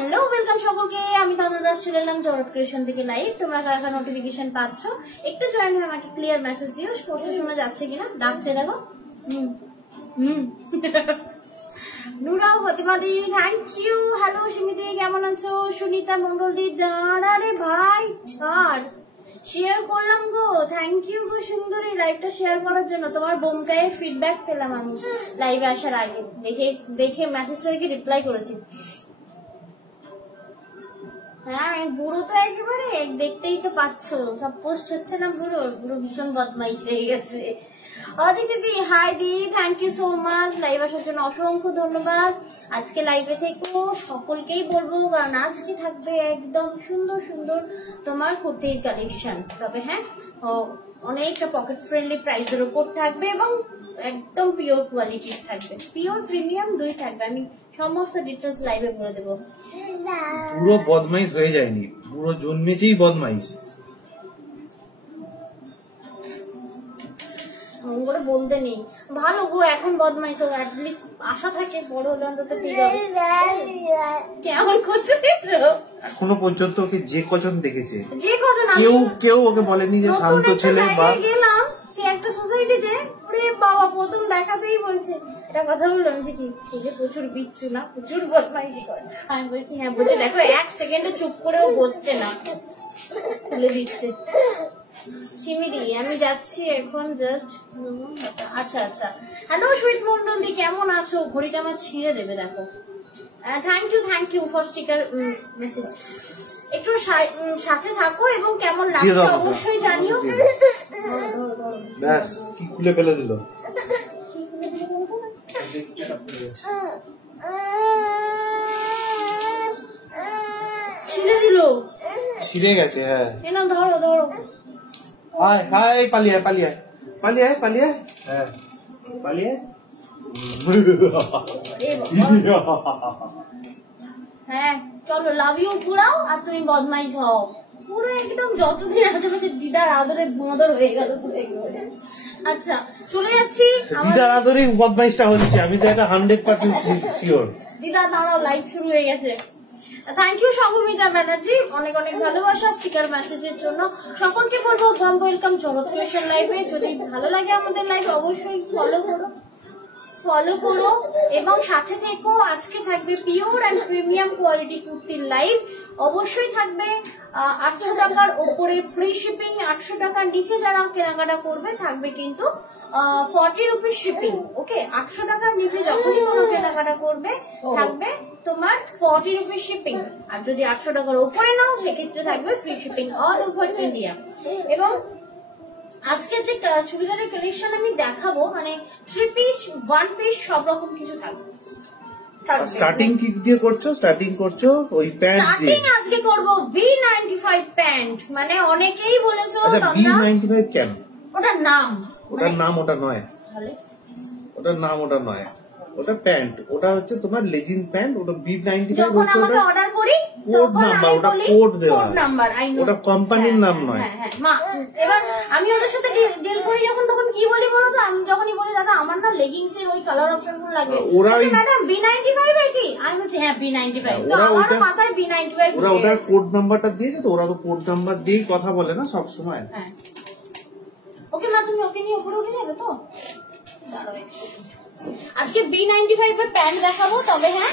Hello welcome সকলকে, আমি তন্দ্রা দাস চলে এলাম জগৎ ক্রিয়েশন থেকে লাইভ। তোমরা কারা কারা নোটিফিকেশন পাচ্ছ একটু জয়েন হয়ে আমাকে ক্লিয়ার মেসেজ দিও, স্পষ্ট শোনা যাচ্ছে কিনা। ডাকছে দেখো। নুরাও হতিমাদি থ্যাংক ইউ। হ্যালো সিমিদি কেমন আছো? সুনিতা মন্ডল দি দাঁড়ারে ভাই ছাড়, শেয়ার করলাম গো। থ্যাংক ইউ গো সুন্দরী লাইভটা শেয়ার করার জন্য। তোমার বোমকায়ের ফিডব্যাক পেলাম আমি লাইভে আসার আগে, দেখে মেসেজটাকে রিপ্লাই করেছি। হ্যাঁ বুড়ো তো একেবারে দেখতেই তো পাচ্ছ, সব পোস্ট হচ্ছে না। বুড়ো বুড়ো ভীষণ বদমাইশ হয়ে গেছে। অদিতি দি হাই দি, thank you so much. Live আসার জন্য অসংখ্য ধন্যবাদ। আজকে লাইভে থেকেও সকলকেই বলবো, কারণ আজকে থাকবে একদম সুন্দর সুন্দর তোমার কুর্তির কালেকশন। তবে হ্যাঁ অনেকটা পকেট ফ্রেন্ডলি প্রাইসের উপর থাকবে এবং একদম পিওর কোয়ালিটির থাকবে, পিওর প্রিমিয়াম দুই থাকবে। আমি সমস্ত ডিটেলস লাইভে বলে দেবো। পুরো বদমাইশ হয়ে যায়নি, পুরো জন্মেছেই বদমাইশ। করে বলতে নেই, ভালো গো এখন বদমাইশ হোক, অ্যাটলিস্ট আশা থাকে বড় হলে অন্তত ঠিক হবে। কেমন করছে এখনো পর্যন্ত ওকে যে কজন দেখেছে, যে কজন কেউ ওকে বলেনি যে শান্ত ছেলে। বা গেলাম একটা সোসাইটিতে, বাবা প্রথম দেখাতেই বলছে এটা কথা বললাম যে কি ছেলে প্রচুর বিচ্ছু না, প্রচুর বদমাইশি করে। আমি বলছি হ্যাঁ বলছে, দেখো এক সেকেন্ডে চুপ করেও বসছে না, তুলে দিচ্ছে। সিমিদি আমি যাচ্ছি এখন জাস্ট। আচ্ছা আচ্ছা, হ্যালো সুইট মন্ডল দি কেমন আছো? ঘড়িটা আমার ছিঁড়ে দেবে দেখো। Thank you for sticker message. একটু সাথে থাকো এবং কেমন লাগছে অবশ্যই জানিও। ব্যাস কি খুলে ফেলে দিল। ছিঁড়ে দিল, ছিঁড়ে গেছে। হ্যাঁ না ধরো ধরো। হাই হাই পালিয়ে পালিয়ে পালিয়ে পালিয়ে হ্যাঁ পালিয়ে। হ্যাঁ চলো লাভ ইউ ঘুরাও আর তুমি বদমাইশ হও পুরো একদম। যতদিন আশেপাশে দিদার আদরে মদর হয়ে গেল পুরো একেবারে। আচ্ছা চলে যাচ্ছি। দিদার আদরে বদমাইশটা হচ্ছে, আমি তো এটা 100% শিওর। দিদা দাঁড়াও, লাইভ শুরু হয়ে গেছে। থ্যাংক ইউ সংগমিতা ব্যানার্জি, অনেক অনেক ভালোবাসা স্টিকার মেসেজের জন্য। সকলকে বলবো ওয়ার্ম ওয়েলকাম জগৎ ক্রিয়েশন লাইভে। যদি ভালো লাগে আমাদের লাইভ অবশ্যই ফলো করো এবং সাথে থেকো। আজকে থাকবে পিওর অ্যান্ড প্রিমিয়াম কোয়ালিটি কুর্তির লাইভ। অবশ্যই থাকবে 800 টাকার ওপরে ফ্রি শিপিং, 800 টাকার নিচে যারা কেনাকাটা করবে থাকবে কিন্তু 40 রুপিস শিপিং। ওকে, 800 টাকার নিচে যখনই কোনো কেনাকাটা করবে থাকবে তোমার 40 রুপিস শিপিং। আর যদি 800 টাকার ওপরে নাও সেক্ষেত্রে থাকবে free shipping all over India. এবং আজকে যে চুড়িদারের কালেকশন আমি দেখাবো, মানে 3 পিস 1 পিস সব রকম কিছু থাকবে। স্টার্টিং কি দিয়ে করছো? স্টার্টিং করছো ওই প্যান্ট দিয়ে। স্টার্টিং আজকে করব V95 প্যান্ট। মানে অনেকেই বলেছো V95 কেন? ওটার নাম, ওটার নাম ওটা নয়, ওটার নাম ওটা নয়, ওটা প্যান্ট। ওটা হচ্ছে তোমার লেজিন প্যান্ট। ওটা V95 যখন আমাকে অর্ডার করি কোড নাম্বার, ওটা কোড দেওয়া, কোড নাম্বার। আই নো ওটা কোম্পানির নাম নয়। হ্যাঁ মা, এবার আমি ওদের সাথে ডিল করি যখন, তখন কি বলি বলো তো? আমি যখনই বলি দাদা আমার না লেগিংস এর ওই কালার অপশন গুলো লাগবে, ওরা ম্যাডাম V95 এর কি? আমি বলছি হ্যাঁ V95। তো আমার মাথায় V95। ওরা ওটার কোড নাম্বারটা দিয়েছে, তো ওরা তো কোড নাম্বার দিয়েই কথা বলে না সব সময়। হ্যাঁ ওকে মা, তুমি ওকে নিয়ে উপরে উঠে যাবে তো? দাঁড়াও এক সেকেন্ড। আজকে V95 এর প্যান্ট দেখাবো। তবে হ্যাঁ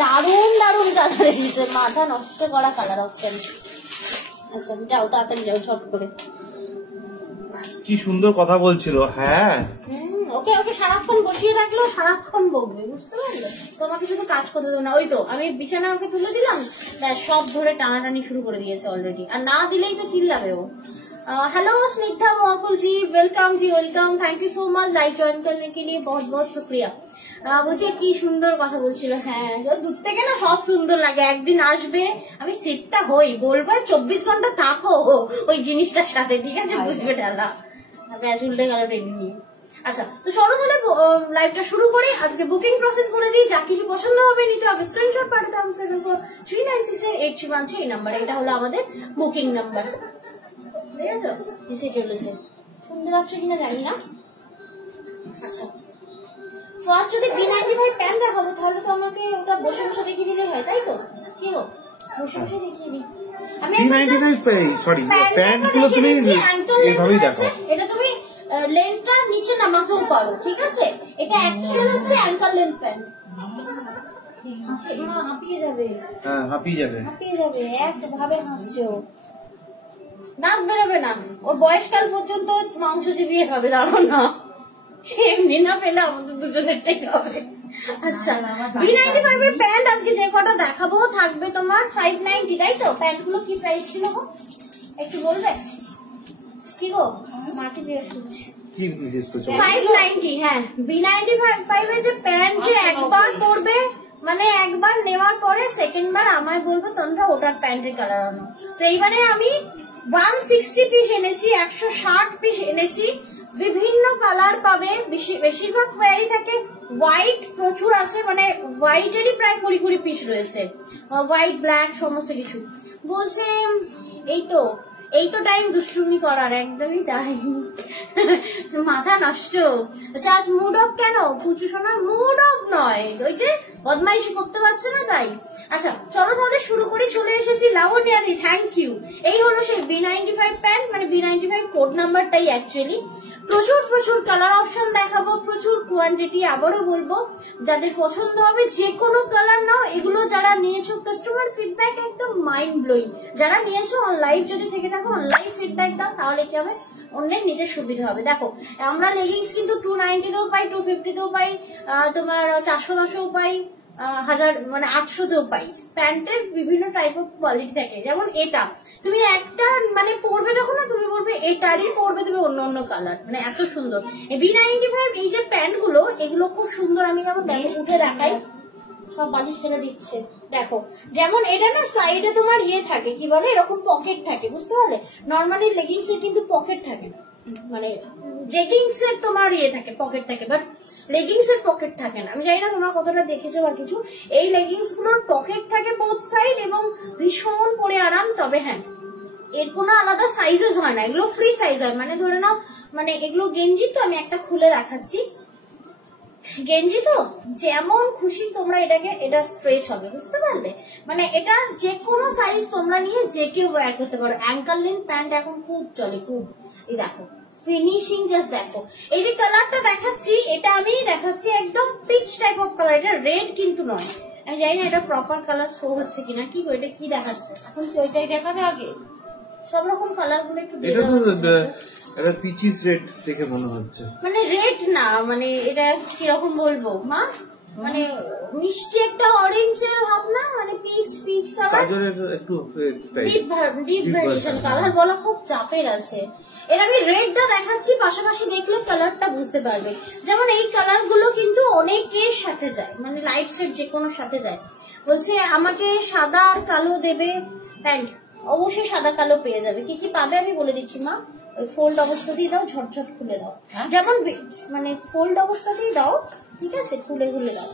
দারুণ দারুণ কালার এসেছে, মাথা নষ্ট করা কালার অপশন। আচ্ছা যাও তাড়াতাড়ি যাও ঝট করে। কি সুন্দর কথা বলছিল। হ্যাঁ ওকে ওকে সারাক্ষণ বসিয়ে রাখলেও সারাক্ষণ বকবে, বুঝতে পারলে? তোমাকে শুধু কাজ করতে দেবো না। ওই তো আমি বিছানা ওকে তুলে দিলাম, সব ধরে টানাটানি শুরু করে দিয়েছে অলরেডি। আর না দিলেই তো চিল্লাবে ও। हेलो Snigdha Mokul ji, welcome ji welcome. Thank you so much live join करने के लिए, बहुत बहुत शुक्रिया। বলছি কি সুন্দর কথা বলছিল। হ্যাঁ দূর থেকে না সব সুন্দর লাগে। একদিন আসবে, আমি সেটটা হই, বলবো 24 ঘন্টা থাকো ওই জিনিসটার সাথে, ঠিক আছে? বুঝবে ডালা ব্যাস উল্টে গেল ট্রেনিং নিয়ে। আচ্ছা তো চলো তাহলে লাইভটা শুরু করি। আজকে বুকিং প্রসেস বলে দিই। যা কিছু পছন্দ হবে নিতে হবে স্ক্রিনশট পাঠাতে হবে 7968 নাম্বার। এটা হলো আমাদের বুকিং নাম্বার। এসে চলেছে, শুনতে পাচ্ছ কিনা জানি না। আচ্ছা ফার্স্ট যদি V95 প্যান্ট দেখাবো তাহলে তো আমাকে ওটা বসে বসে দেখিয়ে দিলে হয়, তাই তো? কি গো বসে বসে দেখিয়ে দিই আমি 399 সরি প্যান্ট গুলো তুমি এইভাবেই দেখো এটা তুমি লেন্থটা নিচে নামাতেও পারো ঠিক আছে এটা অ্যাকচুয়াল হচ্ছে অ্যাঙ্কল লেন্থ প্যান্ট হাঁপিয়ে যাবে হ্যাঁ হাঁপিয়ে যাবে একভাবে হাসছো দাঁত বেরোবে না ওর বয়সকাল পর্যন্ত মাংস চিবিয়ে খাবে দাঁড়ো না এমনি না পেলে আমাদের দুজনেরটাই হবে আচ্ছা B95 এর প্যান্ট আজকে যে কটা দেখাবো থাকবে তোমার 590 তাই তো প্যান্ট গুলো কি প্রাইস ছিল গো একটু বলবে কি গো মাকে জিজ্ঞেস করছি কি জিজ্ঞেস করছো 590 হ্যাঁ B95 এর যে প্যান্ট যে একবার পরবে মানে একবার নেওয়ার পরে সেকেন্ড বার আমায় বলবো তোমরা ওটার প্যান্টের কালার আনো তো এইবারে আমি 160 পিস এনেছি 160 পিস এনেছি বিভিন্ন কালার পাবে বেশিরভাগ কোয়ারি থাকে হোয়াইট প্রচুর আছে মানে হোয়াইটেরই প্রায় 20 পিস রয়েছে হোয়াইট ব্ল্যাক সমস্ত কিছু বলছে এই তো টাইম দুষ্টুমি করার একদমই তাই মাথা নষ্ট আচ্ছা আজ মুড অফ কেন পুচু সোনার মুড অফ নয় ওই যে বদমাইশি করতে পারছে না তাই আচ্ছা চলো তাহলে শুরু করে চলে এসেছি লাবণ্যাদি থ্যাংক ইউ এই হলো সেই B95 প্যান্ট মানে B95 কোড নাম্বারটাই অ্যাকচুয়ালি প্রচুর কালার অপশন দেখাবো প্রচুর কোয়ান্টিটি আবারও বলবো যাদের পছন্দ হবে যে কোনো কালার নাও এগুলো যারা নিয়েছো কাস্টমার ফিডব্যাক একদম মাইন্ড ব্লোয়িং যারা নিয়েছো অন লাইভ যদি থেকে থাকো অন লাইভ ফিডব্যাক দাও তাহলে কি হবে অন্যের নিজের সুবিধা হবে দেখো আমরা লেগিংস কিন্তু 290 তেও পাই 250 তেও পাই তোমার 410 পাই 1000 মানে 800 তেও পাই প্যান্টের বিভিন্ন টাইপ অফ কোয়ালিটি থাকে যেমন এটা তুমি একটা মানে পরবে যখন না তুমি বলবে এটারই পরবে তুমি অন্য কালার মানে এত সুন্দর B95 এই যে প্যান্ট গুলো এগুলো খুব সুন্দর আমি যেমন উঠে দেখাই সব বালিশ ফেলে দিচ্ছে দেখো যেমন এটা না সাইডে তোমার ইয়ে থাকে কি বলে এরকম পকেট থাকে বুঝতে পারলে নর্মালি লেগিংস এর কিন্তু পকেট থাকে না মানে জেগিংস এর তোমার ইয়ে থাকে পকেট থাকে বাট লেগিংস এর পকেট থাকে না আমি জানি না তোমরা কতটা দেখেছো বা কিছু এই লেগিংস গুলোর পকেট থাকে বোথ সাইড এবং ভীষণ পরে আরাম তবে হ্যাঁ এর কোনো আলাদা সাইজেস হয় না এগুলো ফ্রি সাইজ হয় মানে ধরে নাও মানে এগুলো গেঞ্জি তো আমি একটা খুলে দেখাচ্ছি গেঞ্জি তো যেমন খুশি তোমরা এটা স্ট্রেচ হবে বুঝতে পারলে মানে এটা যে কোনো সাইজ তোমরা নিয়ে যে কেউ ওয়্যার করতে পারো অ্যাঙ্কল লেন্থ প্যান্ট এখন খুব চলে খুব এই দেখো ফিনিশিং জাস্ট দেখো এই যে কালারটা দেখাচ্ছি এটা আমি দেখাচ্ছি একদম পিচ টাইপ অফ কালার এটা রেড কিন্তু নয় আমি জানি না এটা প্রপার কালার শো হচ্ছে কিনা কি এটা কি দেখাচ্ছে এখন কি ওইটাই দেখাবে আগে সব রকম কালার গুলো একটু এটা পিচিস রেড দেখে মনে হচ্ছে মানে রেড না মানে এটা কিরকম বলবো মা মানে মিষ্টি একটা অরেঞ্জের ভাব না মানে পিচ কালার একটু ডিপ ভ্যারিয়েশন কালার বলা খুব চাপের আছে এর আমি রেডটা দেখাচ্ছি পাশাপাশি দেখলে কালারটা বুঝতে পারবে যেমন এই কালার গুলো কিন্তু অনেকের সাথে যায় মানে লাইট শেড যে কোনো সাথে যায় বলছে আমাকে সাদা আর কালো দেবে প্যান্ট অবশ্যই সাদা কালো পেয়ে যাবে কি কি পাবে আমি বলে দিচ্ছি মা ওই ফোল্ড অবস্থাতেই দাও ঝটঝট খুলে দাও যেমন মানে ফোল্ড অবস্থাতেই দাও ঠিক আছে খুলে দাও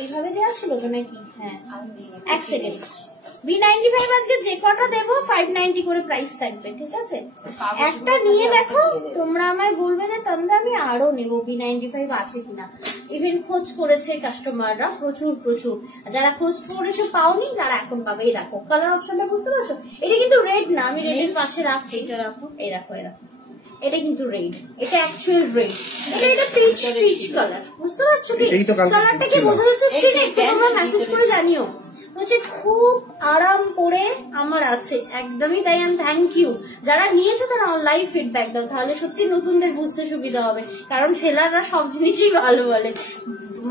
এইভাবে দেওয়া ছিল তো নাকি হ্যাঁ এক সেকেন্ড B95 আজকে যে কটা দেবো 590 করে প্রাইস থাকবে ঠিক আছে একটা নিয়ে দেখো তোমরা আমায় বলবে যে তোমরা আমি আরো নেবো B95 আছে কিনা ইভেন খোঁজ করেছে কাস্টমাররা প্রচুর যারা খোঁজ করেছে পাওনি তারা এখন পাবে এই রাখো কালার অপশনটা বুঝতে পারছো এটা কিন্তু রেড না আমি রেডের পাশে রাখছি এটা রাখো এই রাখো এটা কিন্তু রেড এটা অ্যাকচুয়াল রেড এটা পিচ কালার বুঝতে পারছো কি কালারটা কি বোঝা যাচ্ছে স্ক্রিনে একটু তোমরা মেসেজ করে জানিও বলছে খুব আরাম করে আমার আছে একদমই তাই আমি থ্যাংক ইউ যারা নিয়েছো তারা অনলাইন ফিডব্যাক দাও তাহলে সত্যি নতুনদের বুঝতে সুবিধা হবে কারণ সেলাররা সব জিনিসই ভালো বলে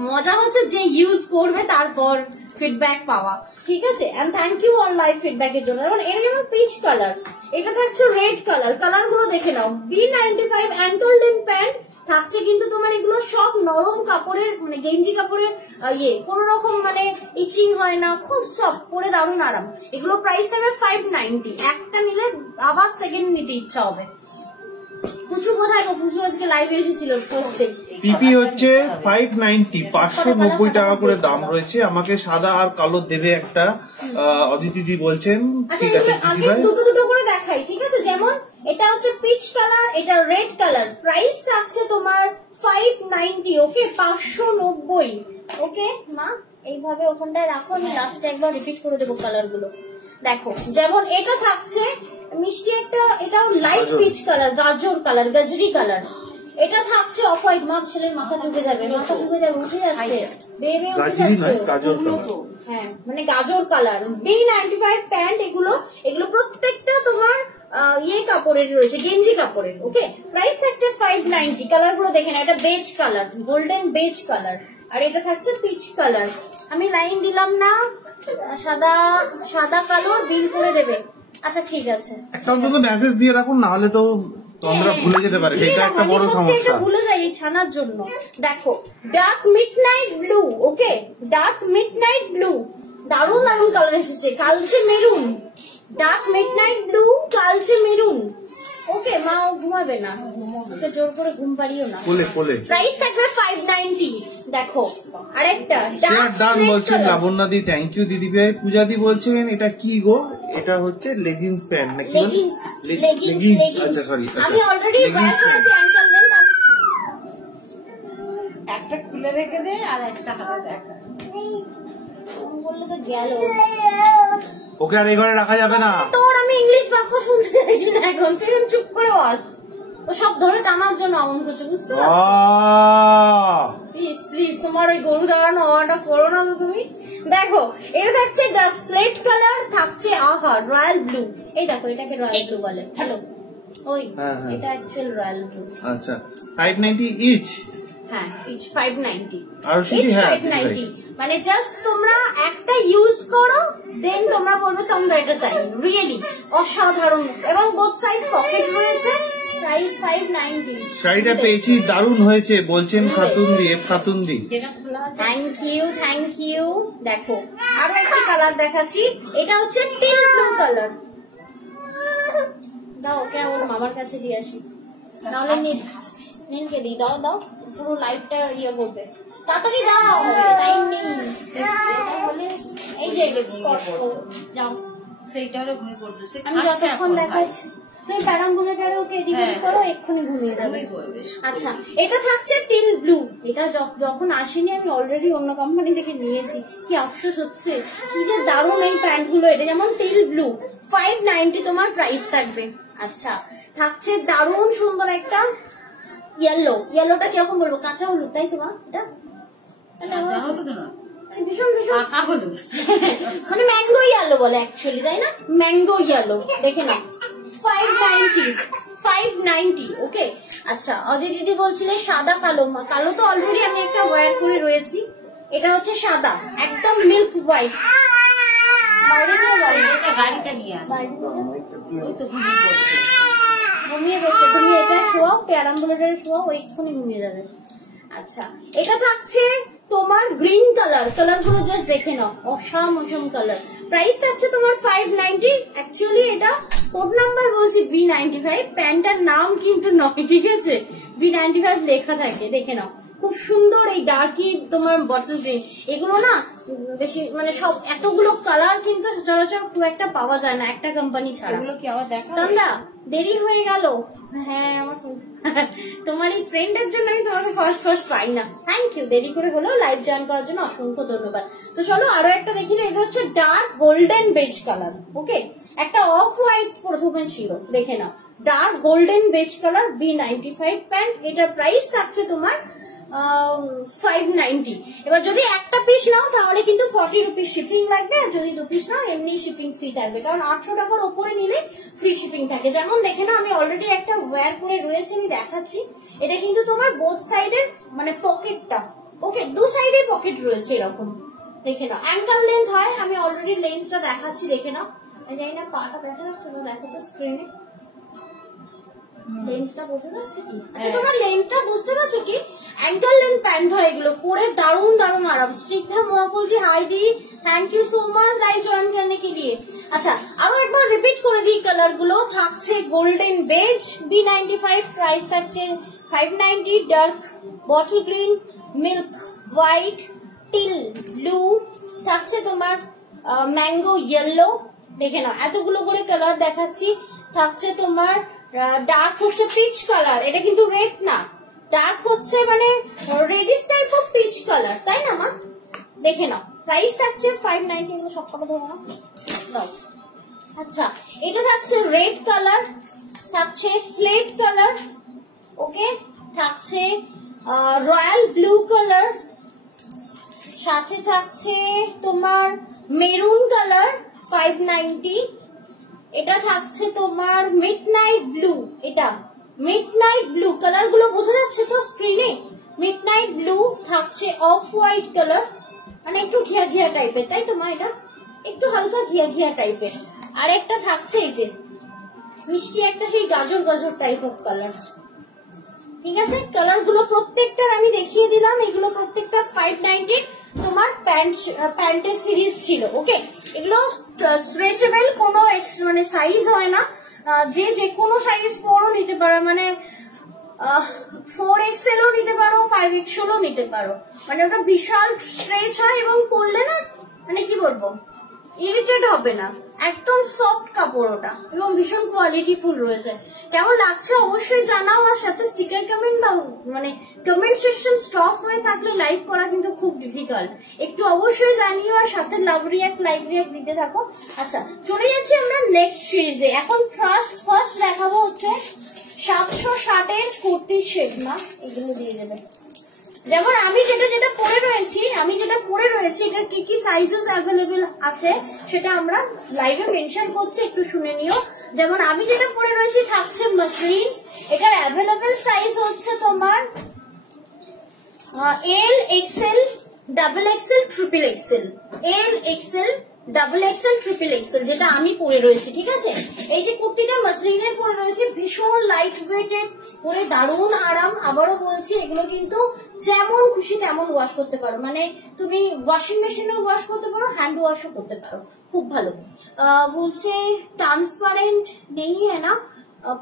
মজা হচ্ছে যে ইউজ করবে তারপর ফিডব্যাক পাওয়া ঠিক আছে এন্ড থ্যাংক ইউ অনলাইন ফিডব্যাকের জন্য এবং এটা যেমন পিচ কালার এটা থাকছে রেড কালার গুলো দেখে নাও B95 অ্যাঙ্কল লেন্থ প্যান্ট থাকছে কিন্তু তোমার এগুলো সব নরম কাপড়ের মানে গেঞ্জি কাপড়ের কোন রকম মানে ইচিং হয় না খুব সফট পরে দারুণ আরাম এগুলো প্রাইস থাকবে 590 একটা নিলে আবার সেকেন্ড নিতে ইচ্ছা হবে পুচু কোথায় গো পুচু আজকে লাইভে এসেছিল পোস্টে পিপি হচ্ছে 590 টাকা করে দাম রয়েছে আমাকে সাদা আর কালো দেবে একটা অদিতিদি বলছেন ঠিক আছে আমি দুটো করে দেখাই ঠিক আছে যেমন এটা হচ্ছে পিচ কালার এটা রেড কালার প্রাইস থাকছে তোমার 590 ওকে 590 ওকে মা এইভাবে ওখানটায় রাখো, আমি লাস্টে একবার রিপিট করে দেবো কালার গুলো। দেখো যেমন এটা থাকছে মিষ্টি একটা, এটাও লাইট পিচ কালার, গাজর কালার, গাজরি কালার। এটা থাকছে অফ হোয়াইট, মা ছেলের মাথা ঢুকে যাবে, মাথা ঢুকে যাবে, উঠে যাচ্ছে, বেবে উঠে যাচ্ছে। হ্যাঁ মানে গাজর কালার, B95 প্যান্ট। এগুলো প্রত্যেকটা তোমার ইয়ে কাপড়ের রয়েছে, গেঞ্জি কাপড়ের। ওকে, প্রাইস থাকছে 590। কালার গুলো দেখে না, এটা beige colour, golden beige colour, আর এটা থাকছে পিচ কালার। আমি লাইন দিলাম না, সাদা সাদা কালো বিল করে দেবে। আচ্ছা ঠিক আছে, একটা অন্তত মেসেজ দিয়ে রাখুন, না হলে তো তোমরা ভুলে যেতে পারে, এটা একটা বড় সমস্যা। ভুলে যাই এই ছানার জন্য। দেখো ডার্ক মিডনাইট ব্লু, ওকে, ডার্ক মিডনাইট ব্লু, দারুণ দারুণ কালার এসেছে। কালচে মেরুন, ডার্ক মিডনাইট ব্লু, কালচে মেরুন। ওকে, মা ঘুমাবে না, ওকে জোর করে ঘুম পারিও না। প্রাইস থাকবে 590। দেখো আরেকটা ডান বলছেন লাবণ্যাদি, থ্যাংক ইউ দিদি ভাই। পূজাদি বলছেন এটা কি গো? এটা হচ্ছে লেগিংস প্যান্ট নাকি? লেগিংস। আচ্ছা সরি, আমি অলরেডি ওয়্যার করেছি অ্যাঙ্কেল লেন্থ। একটা খুলে রেখে দে আর একটা হাতে দেখা বললে তো গেল। ওকে আর এই ঘরে রাখা যাবে না। তোর আমি ইংলিশ বাক্য শুনতে চাইছি না এখন, তুই চুপ করে বস। ও সব ধরে টানার জন্য আমন করছে, বুঝতে পারছো? প্লিজ প্লিজ তোমার ওই গরু দাঁড়ানো হওয়াটা করো না তুমি। দেখো এটা থাকছে ডার্ক স্লেট কালার, থাকছে আহা রয়্যাল ব্লু। এই দেখো এটাকে রয়্যাল ব্লু বলে। হ্যালো ওই এটা অ্যাকচুয়াল রয়্যাল ব্লু। আচ্ছা 590 ইচ। হ্যাঁ ইচ 590। আর শুধু হ্যাঁ 590 মানে জাস্ট তোমরা একটা ইউজ করো, দেন তোমরা বলবে তোমরা এটা চাই। রিয়েলি অসাধারণ, এবং বোথ সাইড পকেট রয়েছে। প্রাইস 590। শাড়িটা পেয়েছি, দারুণ হয়েছে বলছেন খাতুনদি, খাতুনদি। Thank you. দেখো আরো একটা কালার দেখাচ্ছি, এটা হচ্ছে টিল ব্লু কালার। দাও ওকে ওর মামার কাছে দিয়ে আসি, নাহলে নিনকে দিই। দাও দাও, পুরো লাইটটা ইয়ে করবে, তাড়াতাড়ি দাও, টাইম নেই। এই যে যাও, সেইটারও ঘুমিয়ে পড়তেছে। আমি যতক্ষণ দেখাচ্ছি তুমি প্যারাম্বুলেটারে ওকে এদিকে করো, এক্ষুনি ঘুমিয়ে যাবে। আচ্ছা এটা থাকছে টিল ব্লু। এটা যখন আসেনি আমি অলরেডি অন্য কোম্পানি থেকে নিয়েছি, কি আফসোস হচ্ছে। কি যে দারুণ এই প্যান্ট গুলো। এটা যেমন টিল ব্লু, 590 তোমার প্রাইস থাকবে। আচ্ছা থাকছে দারুণ সুন্দর একটা ইয়েলো। ইয়েলোটা কিরকম বলবো, কাঁচা হলুদ তাই তোমার? ভীষণ ভীষণ মানে ম্যাঙ্গো ইয়েলো বলে অ্যাকচুয়ালি, তাই না? ম্যাঙ্গো ইয়েলো দেখে না, 590। ওকে আচ্ছা অদি দিদি বলছিলে সাদা কালো। কালো তো অলরেডি আমি একটা ওয়্যার করে রয়েছি। এটা হচ্ছে সাদা, একদম মিল্ক হোয়াইট। গাড়িটা নিয়ে আসো, ঘুমিয়ে পড়ছে। তুমি এটা শোয়াও, প্যারাম্বুলেটারে শোয়াও, এক্ষুনি ঘুমিয়ে যাবে। আচ্ছা এটা থাকছে তোমার গ্রিন কালার। কালার গুলো জাস্ট দেখে নাও, অসাম কালার। প্রাইস থাকছে তোমার 590। অ্যাকচুয়ালি এটা কোড নাম্বার বলছি B95, প্যান্টার নাম কিন্তু নয়, ঠিক আছে? B95 লেখা থাকে, দেখে নাও। খুব সুন্দর এই ডার্কি তোমার বটল গ্রিন। এগুলো না বেশি মানে সব এতগুলো কালার কিন্তু সচরাচর খুব একটা পাওয়া যায় না একটা কোম্পানি ছাড়া। এগুলো কি আবার দেখা তোমরা দেরি হয়ে গেল। হ্যাঁ আমার তোমার এই ফ্রেন্ডের জন্য আমি তোমাকে ফার্স্ট পাই না। থ্যাংক ইউ, দেরি করে হলেও লাইভ জয়েন করার জন্য অসংখ্য ধন্যবাদ। তো চলো আরো একটা দেখি না, এটা হচ্ছে dark golden beige colour. Okay একটা অফ হোয়াইট প্রথমে ছিল, দেখে নাও, dark golden beige colour, B95 pant. এটার প্রাইস থাকছে তোমার 590। এবার যদি একটা পিস নাও তাহলে কিন্তু 40 রুপিস শিপিং লাগবে, আর যদি 2 পিস নাও এমনি শিপিং ফ্রি থাকবে, কারণ 800 টাকার উপরে নিলে ফ্রি শিপিং থাকে। যেমন দেখে না আমি অলরেডি একটা ওয়্যার করে রয়েছে, আমি দেখাচ্ছি। এটা কিন্তু তোমার বোথ সাইডের মানে পকেটটা, ওকে দু সাইডে পকেট রয়েছে এরকম, দেখে নাও। অ্যাঙ্কেল লেন্থ হয়, আমি অলরেডি লেন্থটা দেখাচ্ছি, দেখে নাও। জানি না পাটা দেখা যাচ্ছে না, দেখো তো স্ক্রিনে লেন্থটা বোঝা যাচ্ছে কি? আচ্ছা তোমার লেন্থটা বুঝতে পারছো কি? অ্যাঙ্কেল লেন্থ প্যান্ট হয় এগুলো, পরে দারুণ আরাম। স্টিকটা বলছি হাই দি, thank you so much live join করने के लिए। আচ্ছা আরো একবার রিপিট করে দিই, কালার গুলো থাকছে গোল্ডেন বেজ, B95 প্রাইস থাকছে 590, dark bottle green, milk white, teal blue, থাকছে তোমার ম্যাঙ্গো ইয়েলো। দেখে নাও এতগুলো করে কালার দেখাচ্ছি। থাকছে তোমার ডার্ক হচ্ছে পিচ কালার, এটা কিন্তু রেড না, ডার্ক হচ্ছে মানে reddish type of peach colour, তাই না মা? দেখে নাও প্রাইস থাকছে 590 সব কটা ধরো না দাও। আচ্ছা এটা থাকছে রেড কালার, থাকছে স্লেট কালার, ওকে, থাকছে রয়্যাল ব্লু কালার, সাথে থাকছে তোমার মেরুন কালার 590, এটা থাকছে তোমার মিডনাইট ব্লু, এটা মিডনাইট ব্লু কালার গুলো বোঝা যাচ্ছে তো স্ক্রিনে? মিডনাইট ব্লু থাকছে, অফ হোয়াইট কালার মানে একটু ঘিয়া ঘিয়া টাইপের, তাই তোমার এটা একটু হালকা ঘিয়া ঘিয়া টাইপের, আর একটা থাকছে এই যে মিষ্টি একটা সেই গাজর গাজর টাইপ অফ কালার। ঠিক আছে, কালার গুলো প্রত্যেকটার আমি দেখিয়ে দিলাম, এগুলো প্রত্যেকটা 590 তোমার প্যান্টের সিরিজ ছিল। ওকে, এগুলো স্ট্রেচেবল, কোনো মানে সাইজ হয় না, যে কোনো সাইজ পরও নিতে পারো, মানে 4XL ও নিতে পারো, 5XL ও নিতে পারো, মানে ওটা বিশাল স্ট্রেচ হয় এবং পরলে না মানে কি বলবো ইরিটেট হবে না, একদম সফট কাপড় ওটা এবং ভীষণ কোয়ালিটি ফুল রয়েছে। কেমন লাগছে অবশ্যই জানাও, আর সাথে স্টিকার কমেন্ট দাও, মানে কমেন্ট সেকশন স্টপ হয়ে থাকলে লাইভ করা কিন্তু খুব ডিফিকাল্ট, একটু অবশ্যই জানিও, আর সাথে লাভ রিয়াক্ট দিতে থাকো। আচ্ছা চলে যাচ্ছি আমরা নেক্সট সিরিজে। এখন ফার্স্ট দেখাবো হচ্ছে 760 এর কুর্তির শেড না, এগুলো দিয়ে দেবে। যেমন আমি যেটা পরে রয়েছি এটার কি কি সাইজেস অ্যাভেলেবেল আছে সেটা আমরা লাইভে মেনশন করছি, একটু শুনে নিও। যেমন আমি যেটা পরে রয়েছি থাকছে মসলিন, এটার অ্যাভেলেবেল সাইজ হচ্ছে তোমার L, XL, double XL, triple XL, L, XL, double XL, triple XL, যেটা আমি পরে রয়েছি। ঠিক আছে, এই যে কুর্তিটা মসলিনের পরে রয়েছে, ভীষণ লাইট ওয়েটেড, পরে দারুণ আরাম। আবারও বলছি এগুলো কিন্তু যেমন খুশি তেমন ওয়াশ করতে পারো, মানে তুমি ওয়াশিং মেশিনেও ওয়াশ করতে পারো, হ্যান্ড ওয়াশও করতে পারো, খুব ভালো। বলছে ट्रांसपेरेंट नहीं है ना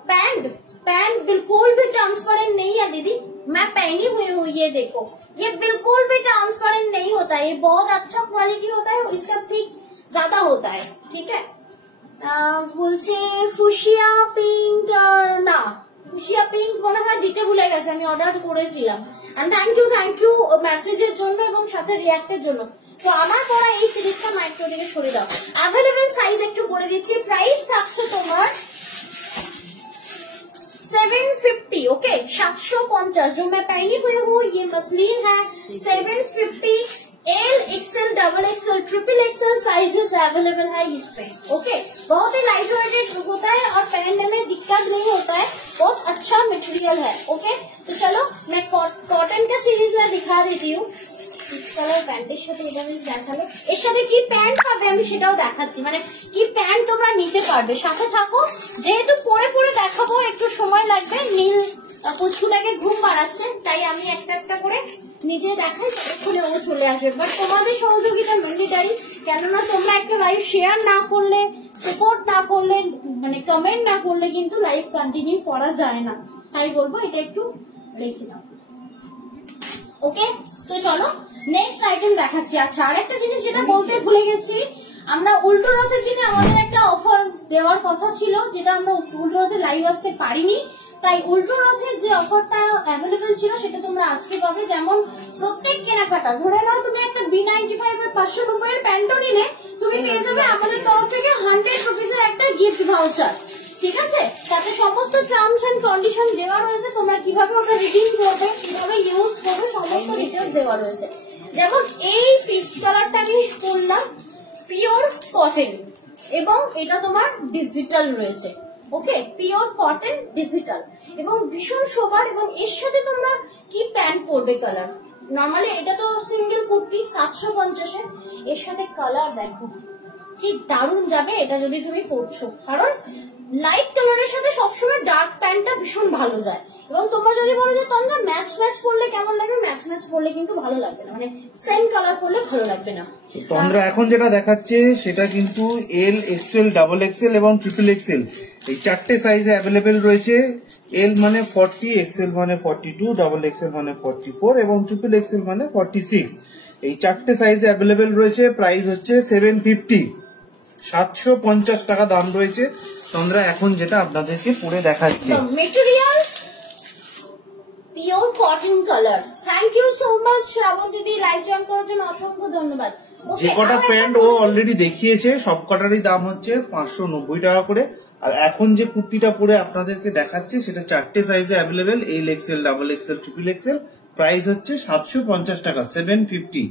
पैंट बिल्कुल भी ट्रांसपेरेंट नहीं है दीदी, मैं पहनी हुई हूँ, ये देखो ये बिल्कुल भी ट्रांसपेरेंट नहीं होता है, ये बहुत अच्छा क्वालिटी होता है, इसका थिक ज्यादा होता है। ठीक है, বলছে ফুশিয়া পিঙ্ক না, ফুশিয়া পিঙ্ক মনে হয় দিতে ভুলে গেছে, আমি অর্ডার করেছিলাম। এন্ড থ্যাংক ইউ মেসেজের জন্য এবং সাথে রিঅ্যাক্টের জন্য। তো আমার পড়া এই সিরিজটা মাইক্রো থেকে সরে দাও। অ্যাভেলেবেল সাইজ একটু বলে দিচ্ছি, প্রাইস থাকছে তোমার 750। ओके 750, जो मैं पहनी हुई हूँ ये मसलिन है, 750 L, XL, double XL, triple XL sizes available है इस पे। ओके, बहुत ही लाइट वेटेड होता है और पहनने में दिक्कत नहीं होता है, बहुत अच्छा मटेरियल है। ओके, तो चलो मैं कॉटन का सीरीज में दिखा देती हूँ। কালার প্যান্টের সাথে এটা আমি দেখালো, এর সাথে কি প্যান্ট পাবে আমি সেটাও দেখাচ্ছি, মানে কি প্যান্ট তোমরা নিতে পারবে, সাথে থাকো। যেহেতু পরে দেখাবো একটু সময় লাগবে, নীল পুচকুটাকে ঘুম পাড়াচ্ছে, তাই আমি একটা করে নিজে দেখাই, ততক্ষণে ও চলে আসবে। বাট তোমাদের সহযোগিতা ম্যান্ডেটারি, কেননা তোমরা একটা লাইভ শেয়ার না করলে, সাপোর্ট না করলে, মানে কমেন্ট না করলে কিন্তু লাইভ কন্টিনিউ করা যায় না, তাই বলবো এটা একটু রেখে দাও। ওকে, তো চলো নেক্সট আইটেম দেখাচ্ছি। আচ্ছা আরেকটা জিনিস যেটা বলতে ভুলে গেছি, আমরা উল্টো রথের দিনে আমাদের একটা অফার দেওয়ার কথা ছিল, যেটা আমরা উল্টো রথে লাইভ আসতে পারিনি, তাই উল্টো রথের যে অফারটা অ্যাভেলেবেল ছিল সেটা তোমরা আজকে পাবে। যেমন প্রত্যেক কেনাকাটা, ধরে নাও তুমি একটা B95 এর 590 এর প্যান্টও নিলে, তুমি পেয়ে যাবে আমাদের তরফ থেকে 100 রুপিসের একটা গিফট ভাউচার। ঠিক আছে, তাতে সমস্ত টার্মস এন্ড কন্ডিশন দেওয়া রয়েছে, তোমরা কিভাবে ওটা রিডিম করবে, কিভাবে ইউজ করবে, সমস্ত ডিটেলস দেওয়া রয়েছে। যেমন এই পিচ কালারটা আমি পরলাম, পিওর কটন, এবং এটা তোমার ডিজিটাল রয়েছে। ওকে, পিওর কটন ডিজিটাল এবং ভীষণ সোবার, এবং এর সাথে তোমরা কি প্যান্ট পরবে কালার, নর্মালি এটা তো সিঙ্গেল কুর্তি 750 এর সাথে কালার দেখো কি দারুণ যাবে এটা যদি তুমি পরছো, কারণ লাইট কালারের সাথে সবসময় ডার্ক প্যান্টটা ভীষণ ভালো যায়। এবং তোমরা যদি বলো যে তোমরা ম্যাচ পরলে কেমন লাগবে, ম্যাচ পরলে কিন্তু ভালো লাগবে না, মানে সেম কালার পরলে ভালো লাগবে না। তোমরা এখন যেটা দেখাচ্ছে সেটা কিন্তু এল, এক্সএল, ডাবল এক্সএল এবং ট্রিপল এক্সএল এই চারটে সাইজে অ্যাভেলেবেল রয়েছে। এল মানে 40, এক্সএল মানে 42, ডাবল এক্সএল মানে 44 এবং ট্রিপল এক্সএল মানে 46। এই চারটে সাইজে অ্যাভেলেবেল রয়েছে। প্রাইস হচ্ছে 750, 750 টাকা দাম রয়েছে। তোমরা এখন যেটা আপনাদেরকে পরে দেখাচ্ছি, material pure cotton colour. Thank you so much Shraban দিদি, লাইভ জয়েন করার জন্য অসংখ্য ধন্যবাদ। যে কটা প্যান্ট ও অলরেডি দেখিয়েছে সব কটারই দাম হচ্ছে 590 টাকা করে। আর এখন যে কুর্তিটা পরে আপনাদেরকে দেখাচ্ছে সেটা 4টে সাইজে available, L XL, double XL, triple Excel. Price হচ্ছে 750 টাকা, 750।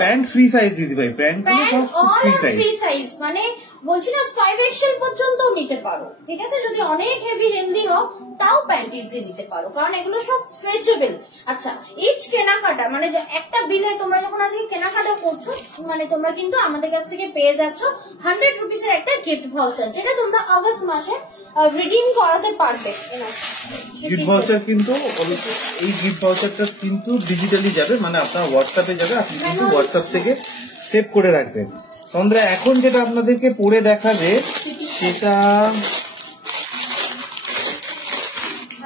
প্যান্ট ফ্রি সাইজ দিদি ভাই, প্যান্ট সব ফ্রি সাইজ। ফ্রি সাইজ মানে বলছি না 5XL পর্যন্ত নিতে পারো, ঠিক আছে? যদি অনেক হেভি হেলদি হও তাও প্যান্ট ইজি নিতে পারো, কারণ এগুলো সব স্ট্রেচেবল। আচ্ছা, ইচ কেনাকাটা মানে একটা বিলে তোমরা যখন আজকে কেনাকাটা করছো মানে তোমরা কিন্তু আমাদের কাছ থেকে পেয়ে যাচ্ছ 100 রুপিসের একটা গিফট ভাউচার, যেটা তোমরা আগস্ট মাসে রিডিম করাতে পারবে। গিফট ভাউচার কিন্তু এই গিফট ভাউচারটা কিন্তু ডিজিটালি যাবে, মানে আপনার হোয়াটসঅ্যাপে যাবে, আপনি কিন্তু হোয়াটসঅ্যাপ থেকে সেভ করে রাখবেন। তন্দ্রা এখন যেটা আপনাদেরকে পড়ে দেখাবে সেটা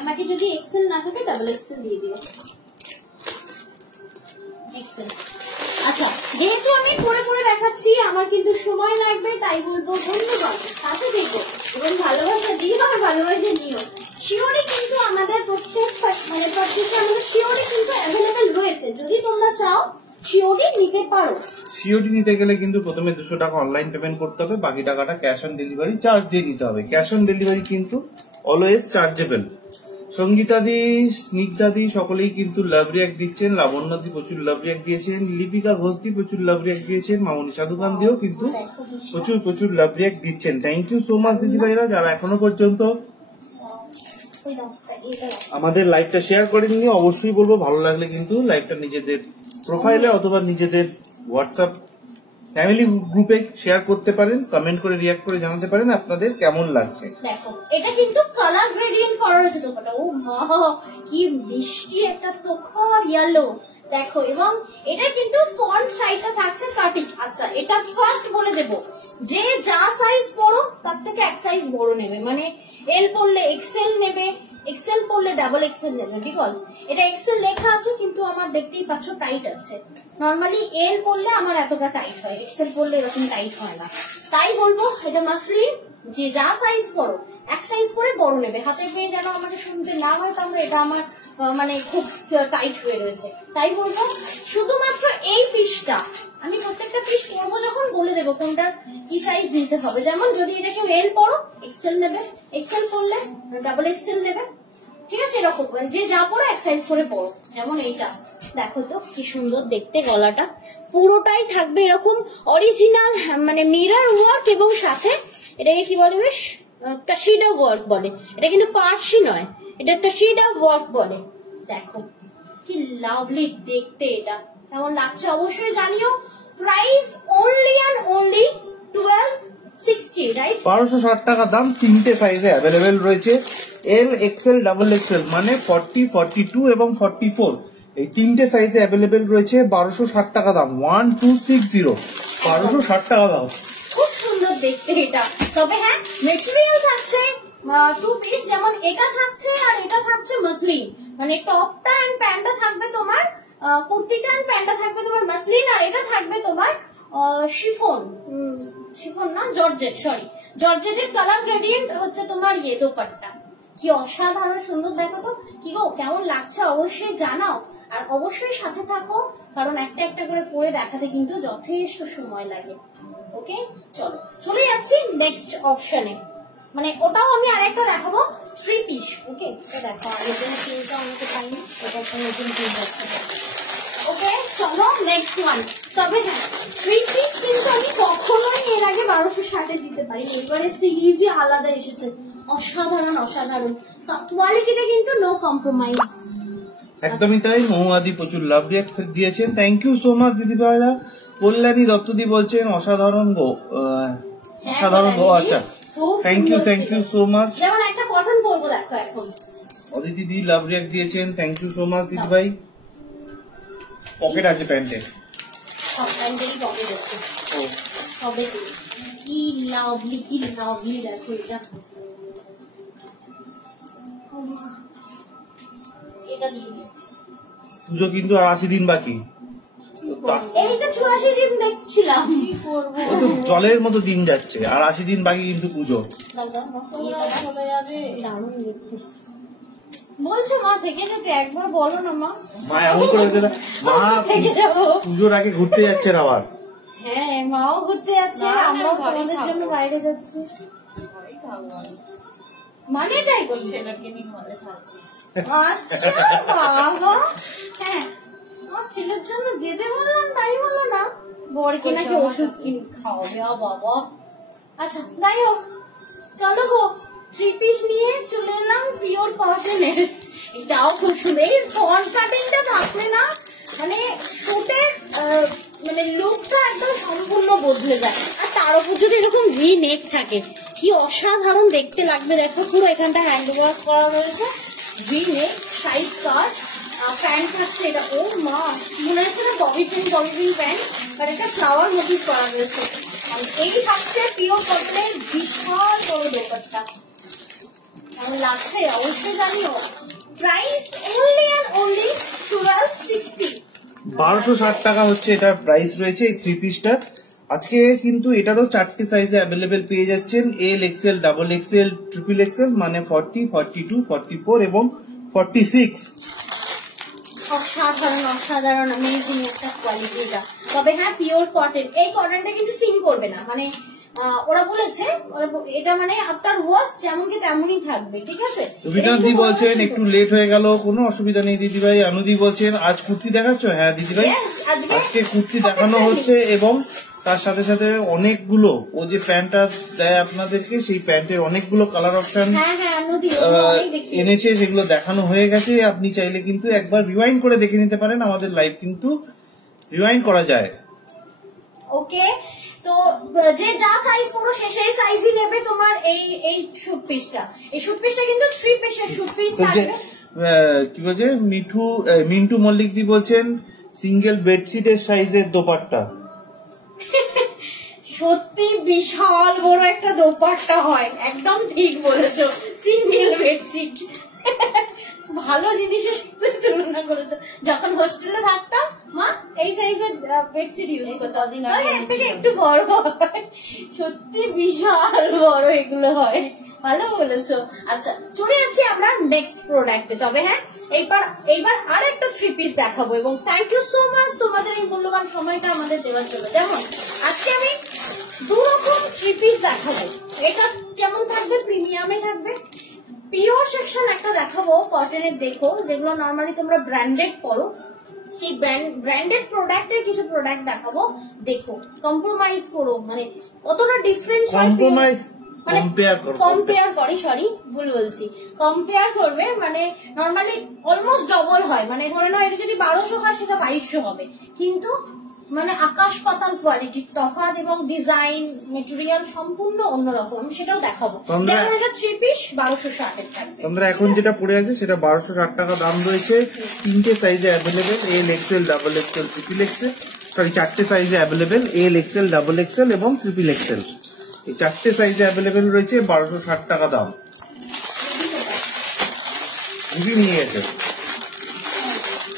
আমাকে যদি এক্সেল না থাকে ডাবল এক্সেল দিয়ে দিও। এক্সেল। আচ্ছা, যেহেতু আমি পরে পরে দেখাচ্ছি আমার কিন্তু সময় লাগবে, তাই বলবো ধন্যবাদ, সাথে দেখো এবং ভালোবাসা দিও আর ভালোবাসা নিও। শিওরি কিন্তু আমাদের প্রত্যেকটা মানে প্রত্যেকটা আমাদের শিওরি কিন্তু অ্যাভেলেবেল রয়েছে, যদি তোমরা চাও শিওরি নিতে পারো। সিওডি নিতে গেলে কিন্তু প্রথমে 200 টাকা অনলাইন পেমেন্ট করতে হবে, বাকি টাকাটা ক্যাশ অন ডেলিভারি চার্জ দিয়ে দিতে হবে। ক্যাশ অন ডেলিভারি কিন্তু অলওয়েজ চার্জেবল। সঙ্গীতাদি, স্নিগ্ধাদি সকলেই কিন্তু লাভ রিয়াক্ট দিচ্ছেন। লাবণ্যদি প্রচুর লাভ রিয়াক্ট দিয়েছেন, লিপিকা ঘোষদি প্রচুর লাভ রিয়াক্ট দিয়েছেন, মামনি সাধুকান দিও কিন্তু প্রচুর লাভ রিয়াক্ট দিচ্ছেন। থ্যাংক ইউ সো মাচ দিদি ভাইরা, যারা এখনো পর্যন্ত আমাদের লাইভটা শেয়ার করেননি। অবশ্যই বলবো ভালো লাগলে কিন্তু লাইভটা নিজেদের প্রোফাইলে অথবা নিজেদের হোয়াটসঅ্যাপ ফ্যামিলি গ্রুপে শেয়ার করতে পারেন, কমেন্ট করে রিয়াক্ট করে জানাতে পারেন আপনাদের কেমন লাগছে। দেখো এটা কিন্তু কালার গ্রেডিয়েন্ট করা রয়েছে দোপাটা, ও মা কি মিষ্টি একটা তোখর ইয়েলো দেখো, এবং এটা কিন্তু ফন্ট সাইজটা থাকছে কাটিং। আচ্ছা, এটা ফার্স্ট বলে দেব যে যা সাইজ বড় তার থেকে এক সাইজ বড় নেবে, মানে এল পড়লে এক্সেল নেবে, এক্সেল পড়লে ডাবল এক্সেল নেবে, বিকজ এটা এক্সেল লেখা আছে কিন্তু আমার দেখতেই পাচ্ছ টাইট আছে। নর্মালি এল পড়লে আমার এতটা টাইট হয়, এক্সেল পড়লে এরকম টাইট হয় না, তাই বলবো এটা মাসলিন যে যা সাইজ বড় এক সাইজ করে বড় নেবে। হাতে পেয়ে যেন আমাকে শুনতে না হয় তাহলে এটা আমার মানে খুব টাইট হয়ে রয়েছে, তাই বলবো শুধুমাত্র এই পিসটা আমি প্রত্যেকটা পিস পরবো যখন বলে দেবো কোনটার কি সাইজ নিতে হবে। যেমন যদি এটা কেউ এল পড়ো এক্সেল নেবে, এক্সেল পড়লে ডাবল এক্সেল নেবে, ঠিক আছে? এরকম যে যা পড়ো এক সাইজ করে পড়ো। যেমন এইটা দেখো তো কি সুন্দর দেখতে, গলাটা পুরোটাই থাকবে এরকম অরিজিনাল মানে মিরর ওয়ার্ক, এবং সাথে এটাকে কি বলে বেশ কাশিডা ওয়ার্ক বলে, এটা কিন্তু পার্সি নয়, এটা কাশিডা ওয়ার্ক বলে। দেখো কি লাভলি দেখতে, এটা কেমন লাগছে অবশ্যই জানিও। Price only and only 1260, right? 1260 টাকা দাম। 3টে সাইজে অ্যাভেলেবেল রয়েছে, এল এক্সেল, ডাবল এক্সেল, মানে 40, 42 এবং 44 এই 3টে সাইজে অ্যাভেলেবেল রয়েছে। 1260 টাকা দাম, 1260, 1260 টাকা দাম। খুব সুন্দর দেখতে এটা, তবে হ্যাঁ মেটেরিয়াল থাকছে 2 পিস, যেমন এটা থাকছে আর এটা থাকছে মাসলিন, মানে টপটা এন্ড প্যান্টটা থাকবে তোমার কুর্তিটা এন্ড প্যান্টটা থাকবে তোমার মাসলিন, আর এটা থাকবে তোমার শিফন, শিফন না জর্জেট, সরি জর্জেটের কালার গ্রেডিয়েন্ট হচ্ছে তোমার ইয়ে দোপাট্টা। কি অসাধারণ সুন্দর, দেখো তো কি গো কেমন লাগছে অবশ্যই জানাও, আর অবশ্যই সাথে থাকো কারণ একটা একটা করে পরে দেখাতে কিন্তু যথেষ্ট সময় লাগে। ওকে, চলো চলে যাচ্ছি নেক্সট অপশনে, মানে ওটাও আমি আরেকটা দেখাবো 3 পিস। ওকে, এটা দেখো আগের দিন তিনটা আমাকে পাইনি, এটা একটা নতুন পিস আছে। ওকে চলো নেক্সট ওয়ান। তবে হ্যাঁ 3 পিস কিন্তু আমি কখনোই এর আগে 1260 দিতে পারি, এবারে সিরিজই আলাদা এসেছে, অসাধারণ অসাধারণ কোয়ালিটিতে কিন্তু নো কম্প্রোমাইজ। একদমই তাই, মহুয়াদি প্রচুর লাভ রিয়াক্ট দিয়েছেন, থ্যাংক ইউ সো মাচ দিদি ভাইরা। কল্যাণী দত্তদি বলছেন অসাধারণ গো, অসাধারণ গো, আচ্ছা থ্যাংক ইউ সো মাচ। যেমন একটা কটন পরবো দেখো এখন, অদিতি দি লাভ রিয়াক্ট দিয়েছেন, থ্যাংক ইউ সো মাচ দিদি ভাই। পকেট আছে প্যান্টে, সব প্যান্টেরই পকেট আছে, ও সবে কি লাভলি দেখো এটা, এটা দিয়ে পুজো কিন্তু আর 80 দিন বাকি, এই তো 84 দিন দেখছিলাম, ও তো জলের মতো দিন যাচ্ছে, আর 80 দিন বাকি কিন্তু পুজো। চলে যাবে। দারুণ দেখতে বলছো মা, থেকে যেতে একবার বলো না মা। মা এমন করে বলছে, মা থেকে যাবো, পুজোর আগে ঘুরতে যাচ্ছেন আবার। হ্যাঁ, মাও ঘুরতে যাচ্ছে, না, না, আমরাও ঘরেই তোমাদের থাকবো। জন্য বাইরে যাচ্ছি। ঘরেই থাকবো আমি। মানে এটাই করছে। ছেলেকে নিয়ে ঘরে থাকবো। আচ্ছা বাবা, হ্যাঁ আমার ছেলের জন্য যেতে বললাম তাই হলো না, বরকে নাকি ওষুধ কিনে খাওয়াবে। বাবা আচ্ছা যাই হোক, চলো গো, 3 পিস নিয়ে চলে এলাম পিওর কটনের। এটাও খুব সুন্দর, এই ফন্ট কাটিংটা থাকলে না মানে শুটের মানে লুকটা একদম সম্পূর্ণ বদলে যায়। আর তার উপর যদি এরকম ভি নেক থাকে, কি অসাধারণ দেখতে লাগবে। দেখো পুরো এখানটা হ্যান্ড ওয়ার্ক করা রয়েছে, ভি নেক, সাইড কাট, প্যান্ট থাকছে। এটা ও মা, মনে হচ্ছে না ববি পিন প্যান্ট, আর এটা ফ্লাওয়ার মোটিভ করা রয়েছে। আর এই থাকছে পিওর কটনের বিশাল বড় দোপাট্টা। কেমন লাগছে অবশ্যই জানিও। Price only and only 1260। 1260 টাকা হচ্ছে এটা প্রাইস রয়েছে এই 3 পিসটার। আজকে কিন্তু এটারও 4টি সাইজে অ্যাভেলেবেল পেয়ে যাচ্ছেন, L, XL, double XL, triple XL, মানে 40, 42, 44 এবং 46। অসাধারণ অসাধারণ অ্যামেজিং একটা কোয়ালিটি এটা। তবে হ্যাঁ, পিওর কটন। এই কটনটা কিন্তু সিং করবে না, মানে ওরা বলেছে এটা মানে আফটার ওয়াশ যেমন কি তেমনই থাকবে, ঠিক আছে। রবিকান্তজি বলছেন একটু লেট হয়ে গেল, কোনো অসুবিধা নেই দিদিভাই। অনুদি বলছেন আজ কুর্তি দেখাচ্ছ? হ্যাঁ দিদিভাই, Yes, আজকে কুর্তি দেখানো হচ্ছে এবং তার সাথে সাথে অনেকগুলো ও যে প্যান্টটা দেয় আপনাদেরকে, সেই প্যান্টের অনেকগুলো কালার অপশন হ্যাঁ হ্যাঁ নদী এনেছে, সেগুলো দেখানো হয়ে গেছে। আপনি চাইলে কিন্তু একবার রিওয়াইন্ড করে দেখে নিতে পারেন, আমাদের লাইভ কিন্তু রিওয়াইন্ড করা যায়। ওকে, তো যে যা সাইজ পুরো সেই সাইজই নেবে তোমার এই শুট পিসটা। এই শুট পিসটা কিন্তু 3 পিসের শুট পিস থাকবে। কি বলছে মিন্টু মল্লিক জি বলছেন সিঙ্গেল বেডশিটের সাইজের দোপাট্টা। সত্যি বিশাল বড় একটা দোপাট্টা হয়, একদম ঠিক বলেছো, সিঙ্গেল বেডশিট। ভালো জিনিসের সাথে তুলনা করেছো। যখন হোস্টেলে থাকতাম মা এই সাইজের বেডশিট ইউজ করতাম, এর থেকে একটু বড় হয়, সত্যি বিশাল বড় এগুলো হয়। ভালো বলেছো। আচ্ছা চলে যাচ্ছি আমরা নেক্সট প্রোডাক্টে। তবে হ্যাঁ, এইবার আর একটা 3 পিস দেখাবো এবং থ্যাংক ইউ সো মাচ তোমাদের এই মূল্যবান সময়টা আমাদের দেওয়ার জন্য। যেমন আজকে আমি 2 রকম 3 পিস দেখাবো। এটা যেমন থাকবে প্রিমিয়ামে থাকবে, পিওর সেকশন একটা দেখাবো কটনের, দেখো যেগুলো নর্মালি তোমরা ব্র্যান্ডেড করো, সেই ব্র্যান্ডেড প্রোডাক্টের কিছু প্রোডাক্ট দেখাবো। দেখো কম্প্রোমাইজ করো, মানে কতটা ডিফারেন্স কম্প্রোমাইজ কম্পেয়ার করি, সরি ভুল বলছি, কম্পেয়ার করবে মানে নর্মালি অলমোস্ট ডবল হয়। মানে ধরে নাও এটা যদি 1200 হয় সেটা 2200 হবে, কিন্তু মানে আকাশ পাতাল কোয়ালিটির তফাৎ এবং ডিজাইন মেটেরিয়াল সম্পূর্ণ অন্যরকম। আমি সেটাও দেখাবো। যেমন এটা 3 পিস 1260 এর থাকবে। তোমরা এখন যেটা পড়ে আছে সেটা 1260 টাকা দাম রয়েছে। 3টে সাইজে available, L, XL, double XL, triple XL. Sorry 4টে সাইজে available, L, XL, double XL এবং ট্রিপল এক্সেল। এই 4টে সাইজে অ্যাভেলেবেল রয়েছে, 1260 টাকা দাম। খুবই নিয়ে গেছে।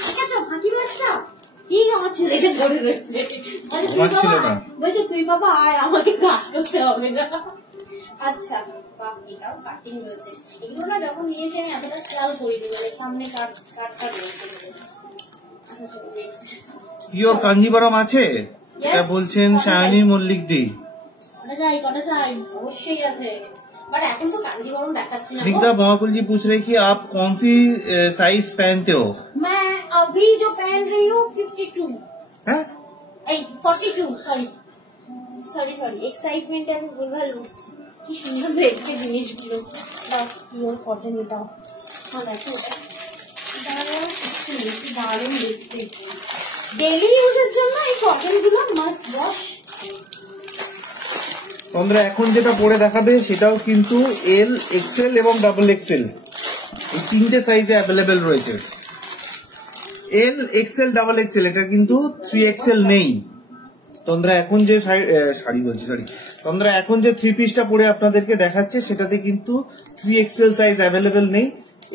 ঠিক আছে, ফাঁকি মাছটা ঠিক আমার ছেলেকে ধরে রয়েছে, আমার ছিল না, বলছে তুই বাবা আয়, আমাকে কাজ করতে হবে না। আচ্ছা এটাও কাটিং রয়েছে, এগুলো না যখন নিয়েছি আমি এতটা খেয়াল করিনি, বলে সামনে কাটটা রয়েছে। আচ্ছা চলো নেক্সট। পিওর কাঞ্জিবরম আছে এটা বলছেন সায়নী মল্লিক দি। কটা চাই অবশ্যই আছে, বাট এখন তো কাঞ্জিবরম দেখাচ্ছি না। स्निग्धा महाकुल जी पूछ रहे कि आप कौन सी साइज पहनते हो? मैं अभी जो पहन रही हूँ 52 है? 42 সরি এক্সাইটমেন্ট আমি ভুলভাল বলছি। কি সুন্দর দেখতে জিনিসগুলো, পিওর কটন। এটাও দেখো, দারুণ দেখতে। ডেইলি ইউজের জন্য এই কটন গুলো মাস্ট ওয়াশ। তোমরা এখন যেটা পরে দেখাবে সেটাও কিন্তু এল, এক্সেল এবং ডাবল এক্সেল এই 3টে সাইজে অ্যাভেলেবেল রয়েছে। এল, এক্সেল, ডাবল এক্সেল, এটা কিন্তু 3XL নেই। তোমরা এখন যে তোমরা এখন যে 3 পিসটা পরে আপনাদেরকে দেখাচ্ছে সেটাতে কিন্তু 3XL সাইজ অ্যাভেলেবেল নেই।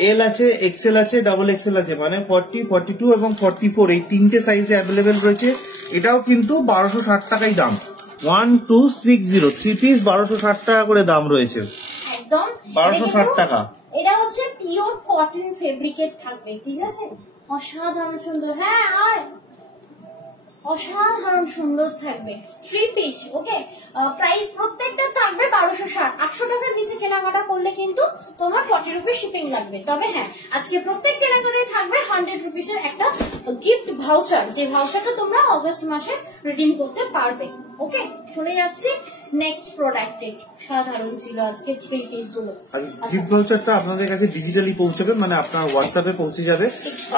এল আছে, এক্সেল আছে, ডাবল এক্সেল আছে, মানে 40, 42 এবং 44 এই 3টে সাইজে অ্যাভেলেবেল রয়েছে। এটাও কিন্তু 1260 টাকাই দাম। 1260 3 পিস 1260 টাকা করে দাম রয়েছে, একদম 1260 টাকা। এটা হচ্ছে পিওর কটন ফেব্রিকের থাকবে, ঠিক আছে, অসাধারণ সুন্দর। হ্যাঁ আয় অসাধারণ সুন্দর থাকবে, 3 পিস। ওকে, প্রাইস প্রত্যেকটা থাকবে 1260। 800 টাকার নিচে কেনাকাটা করলে কিন্তু তোমার 40 রুপি শিপিং লাগবে। তবে হ্যাঁ, আজকে প্রত্যেক কেনাকাটায় থাকবে 100 রুপিসের একটা গিফট ভাউচার, যে ভাউচারটা তোমরা অগস্ট মাসে রিডিম করতে পারবে। ওকে, চলে যাচ্ছি নেক্সট প্রোডাক্টে। সাধারণ ছিল আজকে 3 পিস গুলো। গিফট ভাউচারটা আপনাদের কাছে ডিজিটালি পৌঁছাবে, মানে আপনার হোয়াটসঅ্যাপে পৌঁছে যাবে।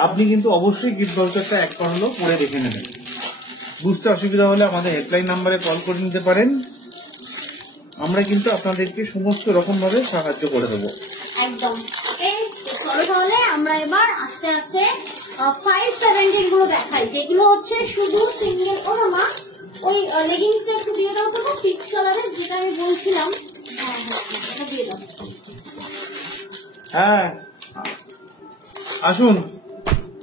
আপনি কিন্তু অবশ্যই গিফট ভাউচারটা একবার হলো পরে দেখে নেবেন। বুঝতে অসুবিধা হলে আমাদের হেল্পলাইন নাম্বারে কল করে নিতে পারেন, আমরা কিন্তু আপনাদেরকে সমস্ত রকম ভাবে সাহায্য করে দেবো। একদম। ওকে, চলো তাহলে আমরা এবার আস্তে আস্তে 570 গুলো দেখাই, যেগুলো হচ্ছে শুধু সিঙ্গেল। ও মামা, ওই লেগিংসটা একটু দিয়ে দাও তো, পিচ কালারের, যেটা আমি বলছিলাম। হ্যাঁ হ্যাঁ, এটা দিয়ে দাও। হ্যাঁ, আসুন।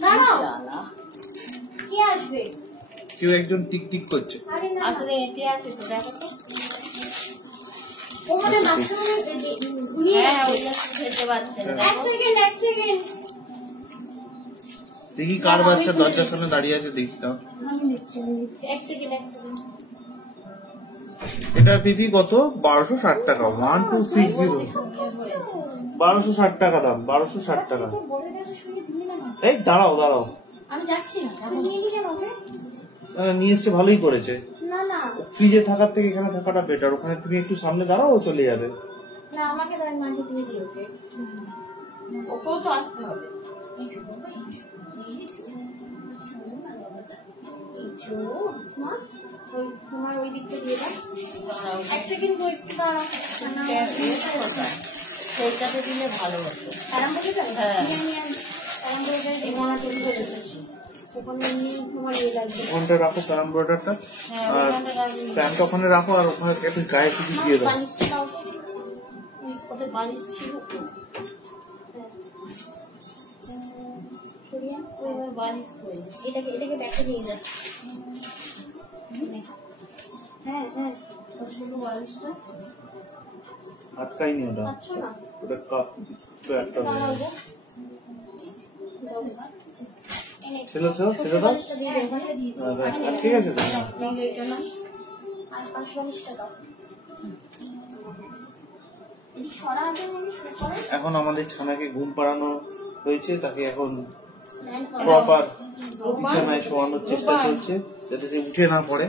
দাঁড়াও, জ্বালা। কে আসবে? কেউ একজন টিক টিক করছে। আরে না, আসলে এটি আছে তো, দেখো তো। ও মানে মাঝখানে ঘুরিয়ে হ্যাঁ, রাখবে। ওগুলো খেতে পাচ্ছে না, এক দেখো। সেকেন্ড, এক সেকেন্ড। দেখি কার বাচ্চা দরজার সামনে দাঁড়িয়ে আছে, দেখি তাও। আমি দিচ্ছি, এক সেকেন্ড, এক সেকেন্ড। এটা পিপি কত? 1260 টাকা। 1260, 1260 টাকা দাম, 1260 টাকা। তো বলে গেছে, শুয়ে দিলে না। এই দাঁড়াও দাঁড়াও, আমি যাচ্ছি না, আপনি নিয়ে নিয়ে যান ওকে। নিয়ে এসছে, ভালোই করেছে। না না ফ্রিজে থাকার থেকে এখানে থাকাটা বেটার। ওখানে তুমি একটু সামনে দাঁড়াও, ও চলে যাবে। না, আমাকে দাও, মাকে দিয়ে দিই ওকে। ওকেও তো আসতে হবে। মা, ওই তোমার ওই দিকটা দিয়ে দাও। দাঁড়াও, এক সেকেন্ড ওয়েট দাও। সেইটাতে দিলে ভালো হতো। আরাম করে যাও। হ্যাঁ। আরাম করে যাও। এখানে তৈরি করে দিচ্ছি। ওখানে এমনি তোমার ইয়ে লাগবে। ওখানটা রাখো ক্যারামবোর্ডারটা, হ্যাঁ, আর ওইখানটা রাখবি। প্যান্টটা ওখানে রাখো, আর ওখানে একটু গায়ে কিছু দিয়ে দাও। বালিশটা দাও তো। ওই কত বালিশ ছিল তো। সরিয়ে আন। ওই আমার বালিশ কই? এটাকে এটাকে ব্যাকে নিয়ে যা। হ্যাঁ হ্যাঁ, ওই ছোট বালিশটা। আটকাইনি ওটা, আচ্ছা না, ওটা কাপ তো একটা দাঁড়াও গো। ছেলে ছেলে ছেলে দাও। বালিশটা দিয়ে দাও ওখানে। আর ঠিক আছে তো। নাহলে এটা না। আর 5 বালিশটা দাও। এই সরাতে আমি শুরু করে এখন আমাদের ছানাকে ঘুম পাড়ানো হয়েছে, তাকে এখন হ্যাঁ, প্রপার বিছানায় শোয়ানোর চেষ্টা চলছে, যাতে সে উঠে না পড়ে।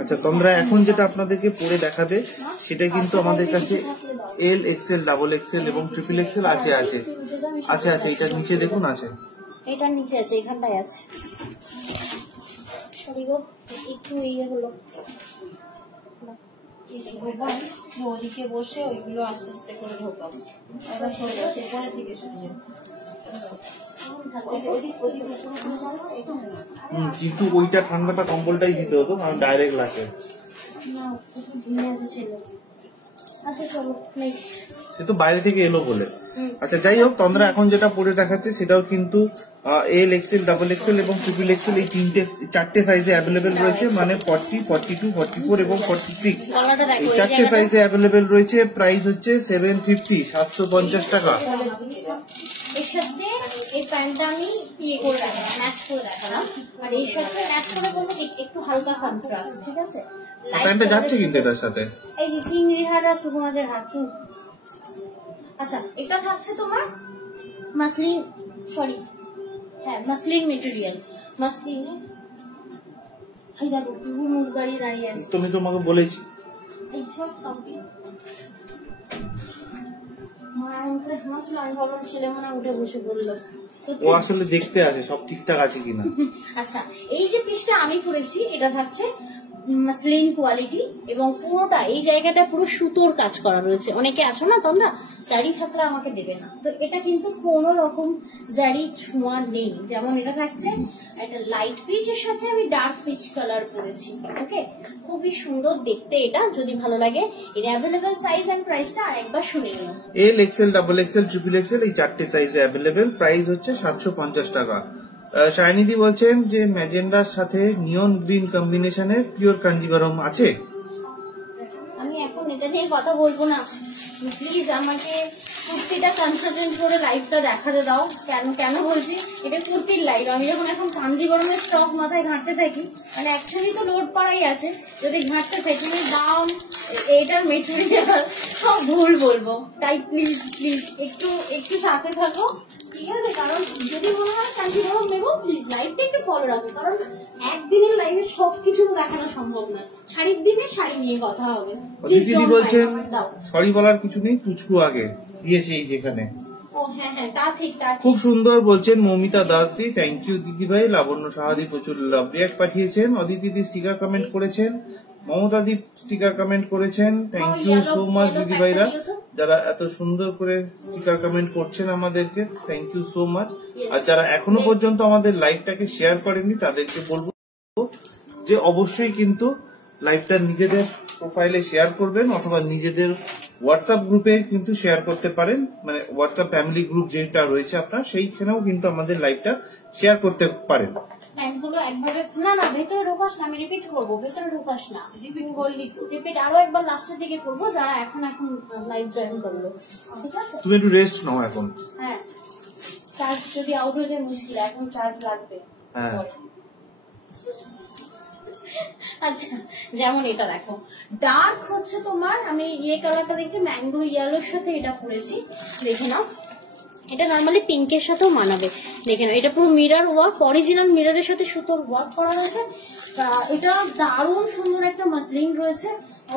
আচ্ছা, তোমরা এখন যেটা আপনাদেরকে পরে দেখাবে সেটা কিন্তু আমাদের কাছে এল, এক্সেল, ডাবল এক্সেল এবং ট্রিপল এক্সেল আছে আছে আছে আছে এটার নিচে দেখুন আছে। এটার নিচে আছে, এখানটায় আছে। সরি গো, একটু ইয়ে হলো। ঢোকান, ওদিকে বসে ওইগুলো আস্তে আস্তে করে ঢোকাবো। এবার সরে যাও, সেখানের দিকে সরে যাও। ওদিক ওদিক কিন্তু ওইটা ঠান্ডাটা কম্বলটাই দিতে হতো, কারণ ডাইরেক্ট লাগে। না, ওষুধ নিয়ে এসেছিল। আচ্ছা চলো নেক্সট। সে তো বাইরে থেকে এলো বলে। আচ্ছা, যাই হোক, তোমরা এখন যেটা পরে দেখাচ্ছে সেটাও কিন্তু এল, এক্সেল, ডাবল এক্সেল এবং ট্রিপল এক্সেল এই চারটে সাইজে অ্যাভেলেবেল রয়েছে, মানে 40, 42, 44 এবং 46 গলাটা দেখো, এই এই চারটে জায়গাটা। সাইজে অ্যাভেলেবেল রয়েছে। প্রাইস হচ্ছে 750, 750 টাকা। এর সাথে এই প্যান্টটা আমি ইয়ে করে রাখলাম, ম্যাচ করে রাখলাম। আর এই সাথে ম্যাচ করে বলতে একটু হালকা কন্ট্রাস্ট, ঠিক আছে? Light প্যান্টটা colour- যাচ্ছে কিন্তু এটার সাথে। এই যে চিংড়ি হাট আর সুকুমাজের হাট চুপ। আচ্ছা, এটা থাকছে তোমার মাসলিন, সরি হ্যাঁ মাসলিন মেটেরিয়াল, মাসলিনে। এই দেখো পুরো মুখ বাড়িয়ে দাঁড়িয়ে আছে। তুমি তোমাকে বলেছি। এই সব কমপ্লিট। মা এমন করে হাসলো, আমি ভাবলাম ছেলে মনে হয় উঠে বসে বললো। ও আসলে দেখতে আসে সব ঠিকঠাক আছে কিনা। আচ্ছা, এই যে পিসটা আমি করেছি এটা থাকছে মাসলিন কোয়ালিটি এবং পুরোটা এই জায়গাটা পুরো সুতোর কাজ করা রয়েছে। অনেকে আছো না তোমরা জারি থাকলে আমাকে দেবে না, তো এটা কিন্তু কোনো রকম জারি ছোঁয়া নেই। যেমন এটা থাকছে একটা লাইট পিচের সাথে আমি ডার্ক পিচ কালার করেছি। ওকে, খুবই সুন্দর দেখতে এটা। যদি ভালো লাগে এর অ্যাভেলেবেল সাইজ এন্ড প্রাইসটা আরেকবার শুনে নিও। L, XL, double XL, triple XL এই চারটে সাইজে অ্যাভেলেবেল। প্রাইস হচ্ছে 750 টাকা। শাইনিদি বলছেন যে ম্যাজেন্ডার সাথে নিয়ন গ্রিন কম্বিনেশনের পিওর কাঞ্জিভারম আছে। আমি এখন এটা নিয়ে কথা বলবো না, প্লিজ আমাকে কুর্তিটা কনসেন্ট্রেট করে লাইভটা দেখাতে দাও। কেন বলছি, এটা কুর্তির লাইভ। আমি যখন এখন কাঞ্জিবরমের স্টক মাথায় ঘাঁটতে থাকি, মানে অ্যাকচুয়ালি তো লোড করাই আছে, যদি ঘাঁটতে থাকি দাম, এটার মেটেরিয়াল সব ভুল বলবো। তাই প্লিজ প্লিজ একটু সাথে থাকো, ঠিক আছে? কারণ যদি মনে হয় কাঞ্জিবরম নেবো, প্লিজ লাইভটা একটু ফলো রাখো, কারণ একদিনের লাইভে সবকিছু তো দেখানো সম্ভব না। শাড়ির দিনে শাড়ি নিয়ে কথা হবে। দিদি বলছেন সরি বলার কিছু নেই, পুচকু আগে দিয়েছে এই যেখানে। ও হ্যাঁ হ্যাঁ, তা ঠিক। খুব সুন্দর বলছেন মৌমিতা দাস দি, থ্যাংক ইউ দিদি ভাই। লাবণ্য সাহাদি প্রচুর লাভ রিয়াক্ট পাঠিয়েছেন। অদিতি দি স্টিকার কমেন্ট করেছেন। মমতা দি স্টিকার কমেন্ট করেছেন। থ্যাংক ইউ সো মাচ দিদি ভাইরা, যারা এত সুন্দর করে স্টিকার কমেন্ট করছেন আমাদেরকে, থ্যাংক ইউ সো মাচ। আর যারা এখনো পর্যন্ত আমাদের লাইভটাকে শেয়ার করেননি তাদেরকে বলবো যে অবশ্যই কিন্তু লাইভটা নিজেদের প্রোফাইলে শেয়ার করবেন, অথবা নিজেদের হোয়াটসঅ্যাপ গ্রুপে কিন্তু শেয়ার করতে পারেন, মানে হোয়াটসঅ্যাপ ফ্যামিলি গ্রুপ যেটা রয়েছে আপনার, সেইখানেও কিন্তু আমাদের লাইভটা শেয়ার করতে পারেন। প্যান্টগুলো একবারে না ভেতরে ঢোকাস না, আমি রিপিট করবো, ভেতরে ঢোকাস না, রিপিট করলি তো, রিপিট আরো একবার লাস্টের দিকে করবো যারা এখন লাইভ জয়েন করলো, ঠিক আছে? তুমি একটু রেস্ট নাও এখন। হ্যাঁ, চার্জ যদি আউট হয়ে যায় মুশকিল, এখন চার্জ লাগবে। হ্যাঁ আচ্ছা, যেমন এটা দেখো, ডার্ক হচ্ছে তোমার, আমি কালারটা দেখছি ম্যাঙ্গো ইয়েলোর সাথে এটা পরেছি, দেখে নাও। এটা নর্মালি পিঙ্কের সাথেও মানাবে, দেখে নাও। এটা পুরো মিরর ওয়ার্ক, অরিজিনাল মিররের সাথে সুতোর ওয়ার্ক করা হয়েছে। এটা দারুণ সুন্দর একটা মাসলিন রয়েছে।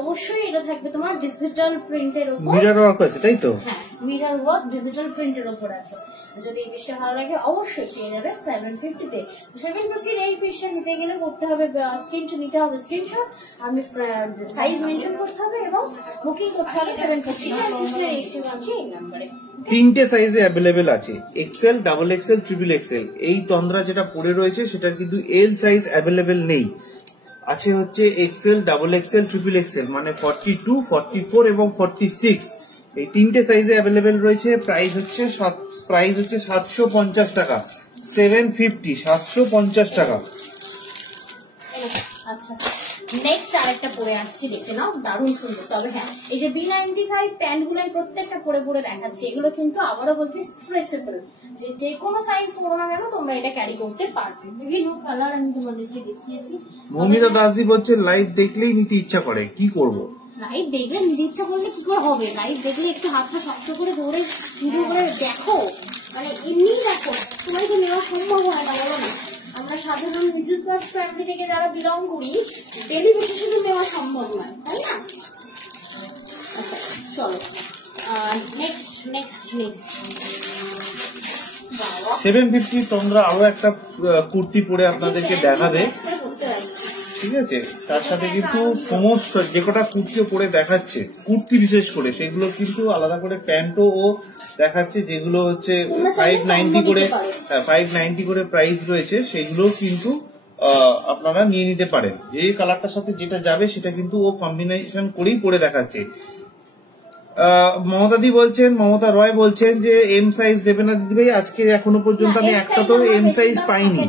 অবশ্যই এটা থাকবে তোমার ডিজিটাল প্রিন্টের উপর, মিরর ওয়ার্ক আছে তাই তো? হ্যাঁ, মিরর ওয়ার্ক ডিজিটাল প্রিন্টের উপর আছে। যদি এই পিসটা ভালো লাগে অবশ্যই পেয়ে যাবে 750 তে। 750 এই পিসটা নিতে গেলে করতে হবে স্ক্রিনশট নিতে হবে, স্ক্রিনশট আমি সাইজ মেনশন করতে হবে এবং বুকিং করতে হবে 750 এই নম্বরে। তিনটে সাইজে অ্যাভেলেবেল আছে, XL, double XL, triple XL. এই তন্দ্রা যেটা পড়ে রয়েছে সেটার কিন্তু এল সাইজ অ্যাভেলেবেল নেই, আছে হচ্ছে XL, double XL, triple XL, মানে 42, 44 এবং 46। এই তিনটে সাইজে অ্যাভেলেবেল রয়েছে। প্রাইস হচ্ছে 750 টাকা, 750, 750 টাকা। আচ্ছা, নেক্সট আরেকটা পরে আসছি, দেখে নাও, দারুণ সুন্দর। তবে হ্যাঁ, এই যে B95 প্যান্ট গুলো আমি প্রত্যেকটা পরে দেখাচ্ছি, এগুলো কিন্তু আবারও বলছি স্ট্রেচেবল, যে কোনো সাইজ পরো না কেন তোমরা এটা ক্যারি করতে পারবে। বিভিন্ন কালার আমি তোমাদেরকে দেখিয়েছি। মৌমিতা দাসদি বলছে লাইভ দেখলেই নিতে ইচ্ছা করে, কি করব? লাইভ দেখলে নিতে ইচ্ছা করলে কি করে হবে? লাইভ দেখলে একটু হাতটা শক্ত করে ধরে ভিডিও করে দেখো, মানে এমনি দেখো, তোমার কি নেওয়া সম্ভব হয় না, বলো না? আমরা সাধারণ মিডল ক্লাস ফ্যামিলি থেকে যারা বিলং করি, ডেলি বেসিসে তো নেওয়া সম্ভব নয়, তাই না? আচ্ছা চলো, নেক্সট 750 তোমরা আরো একটা কুর্তি পরে আপনাদেরকে দেখাবে, ঠিক আছে? তার সাথে কিন্তু সমস্ত যে কটা কুর্তিও পরে দেখাচ্ছে, কুর্তি বিশেষ করে, সেগুলো কিন্তু আলাদা করে প্যান্টও ও দেখাচ্ছে, যেগুলো হচ্ছে 590 করে প্রাইস রয়েছে, সেগুলো কিন্তু আপনারা নিয়ে নিতে পারেন। যে কালারটার সাথে যেটা যাবে সেটা কিন্তু ও কম্বিনেশন করেই পরে দেখাচ্ছে। মমতাদি বলছেন, মমতা রয় বলছেন যে এম সাইজ দেবে না দিদি ভাই, আজকে এখনো পর্যন্ত আমি একটা তো এম সাইজ পাইনি।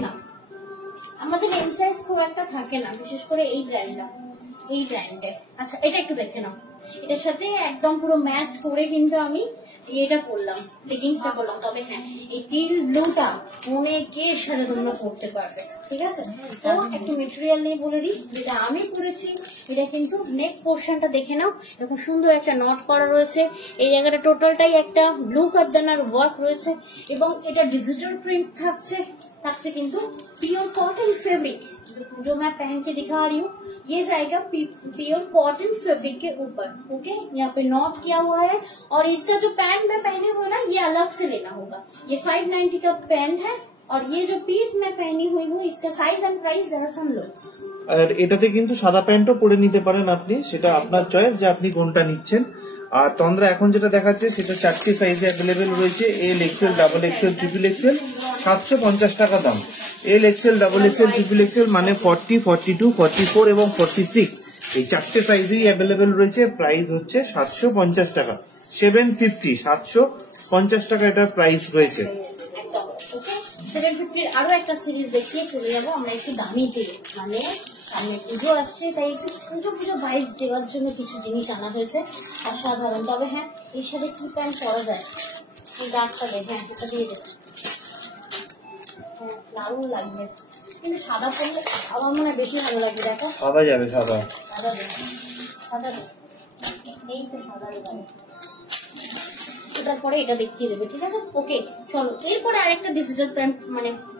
আমাদের এম সাইজ খুব একটা থাকে না, বিশেষ করে এই ব্র্যান্ডে। আচ্ছা, এটা একটু দেখে নাও, এটার সাথে একদম পুরো ম্যাচ করে কিন্তু আমি এটা করলাম, লেগিংসটা করলাম। তবে হ্যাঁ, এই টিল ব্লুটা অনেকের সাথে তোমরা পড়তে পারবে, ঠিক আছে? তো একটু মেটেরিয়াল নিয়ে বলে দিই, যেটা আমি পরেছি এটা কিন্তু নেক পোর্শনটা দেখে নাও, এরকম সুন্দর একটা নট করা রয়েছে। এই জায়গাটা টোটালটাই একটা ব্লু কার্ডানার ওয়ার্ক রয়েছে এবং এটা ডিজিটাল প্রিন্ট থাকছে কিন্তু प्योर कॉटन फैब्रिक, जो मैं पहन के दिखा रही हूँ, ये जाएगा प्योर कॉटन फैब्रिक के ऊपर। ओके, यहाँ पे नॉट किया हुआ है और इसका जो पैंट मैं पहने हुए ना, ये अलग से लेना होगा। ये 590 का पैंट है और ये जो पीस मैं पहनी हुई हूँ, इसका साइज एंड प्राइस जरा सुन लो। আর এটাতে কিন্তু সাদা প্যান্টও পরে নিতে পারেন আপনি, সেটা আপনার চয়েস যে আপনি কোনটা নিচ্ছেন। আর তন্দ্রা এখন যেটা দেখাচ্ছে সেটা 4টে সাইজে অ্যাভেলেবেল রয়েছে, L, XL, double XL, triple XL, 750 টাকা দাম। L, XL, double XL, triple XL মানে 40, 42, 44 এবং 46, এই 4টে সাইজেই অ্যাভেলেবেল রয়েছে। প্রাইস হচ্ছে 750 টাকা, 750, 750 টাকা এটার প্রাইস রয়েছে। 750 আরো একটা সিরিজ দেখিয়ে চলে যাবো আমরা একটু দামিতে, মানে সামনে পুজো আসছে, তাই একটু পুজো ভাইবস দেওয়ার জন্য কিছু জিনিস আনা হয়েছে অসাধারণ। তবে হ্যাঁ, এর সাথে কি প্যান্ট পরা যায়, এই দাগটা দেখে এটা দিয়ে দেবে, হ্যাঁ দারুণ লাগবে। কিন্তু সাদা পরলে আমার মনে হয় বেশি ভালো লাগবে। দেখো সাদা যাবে, সাদা সাদা দেবে, সাদা দেবে, এই তো সাদা দেবে। এটার পরে এটা দেখিয়ে দেবে, ঠিক আছে? ওকে চলো, এরপরে আরেকটা ডিজিটাল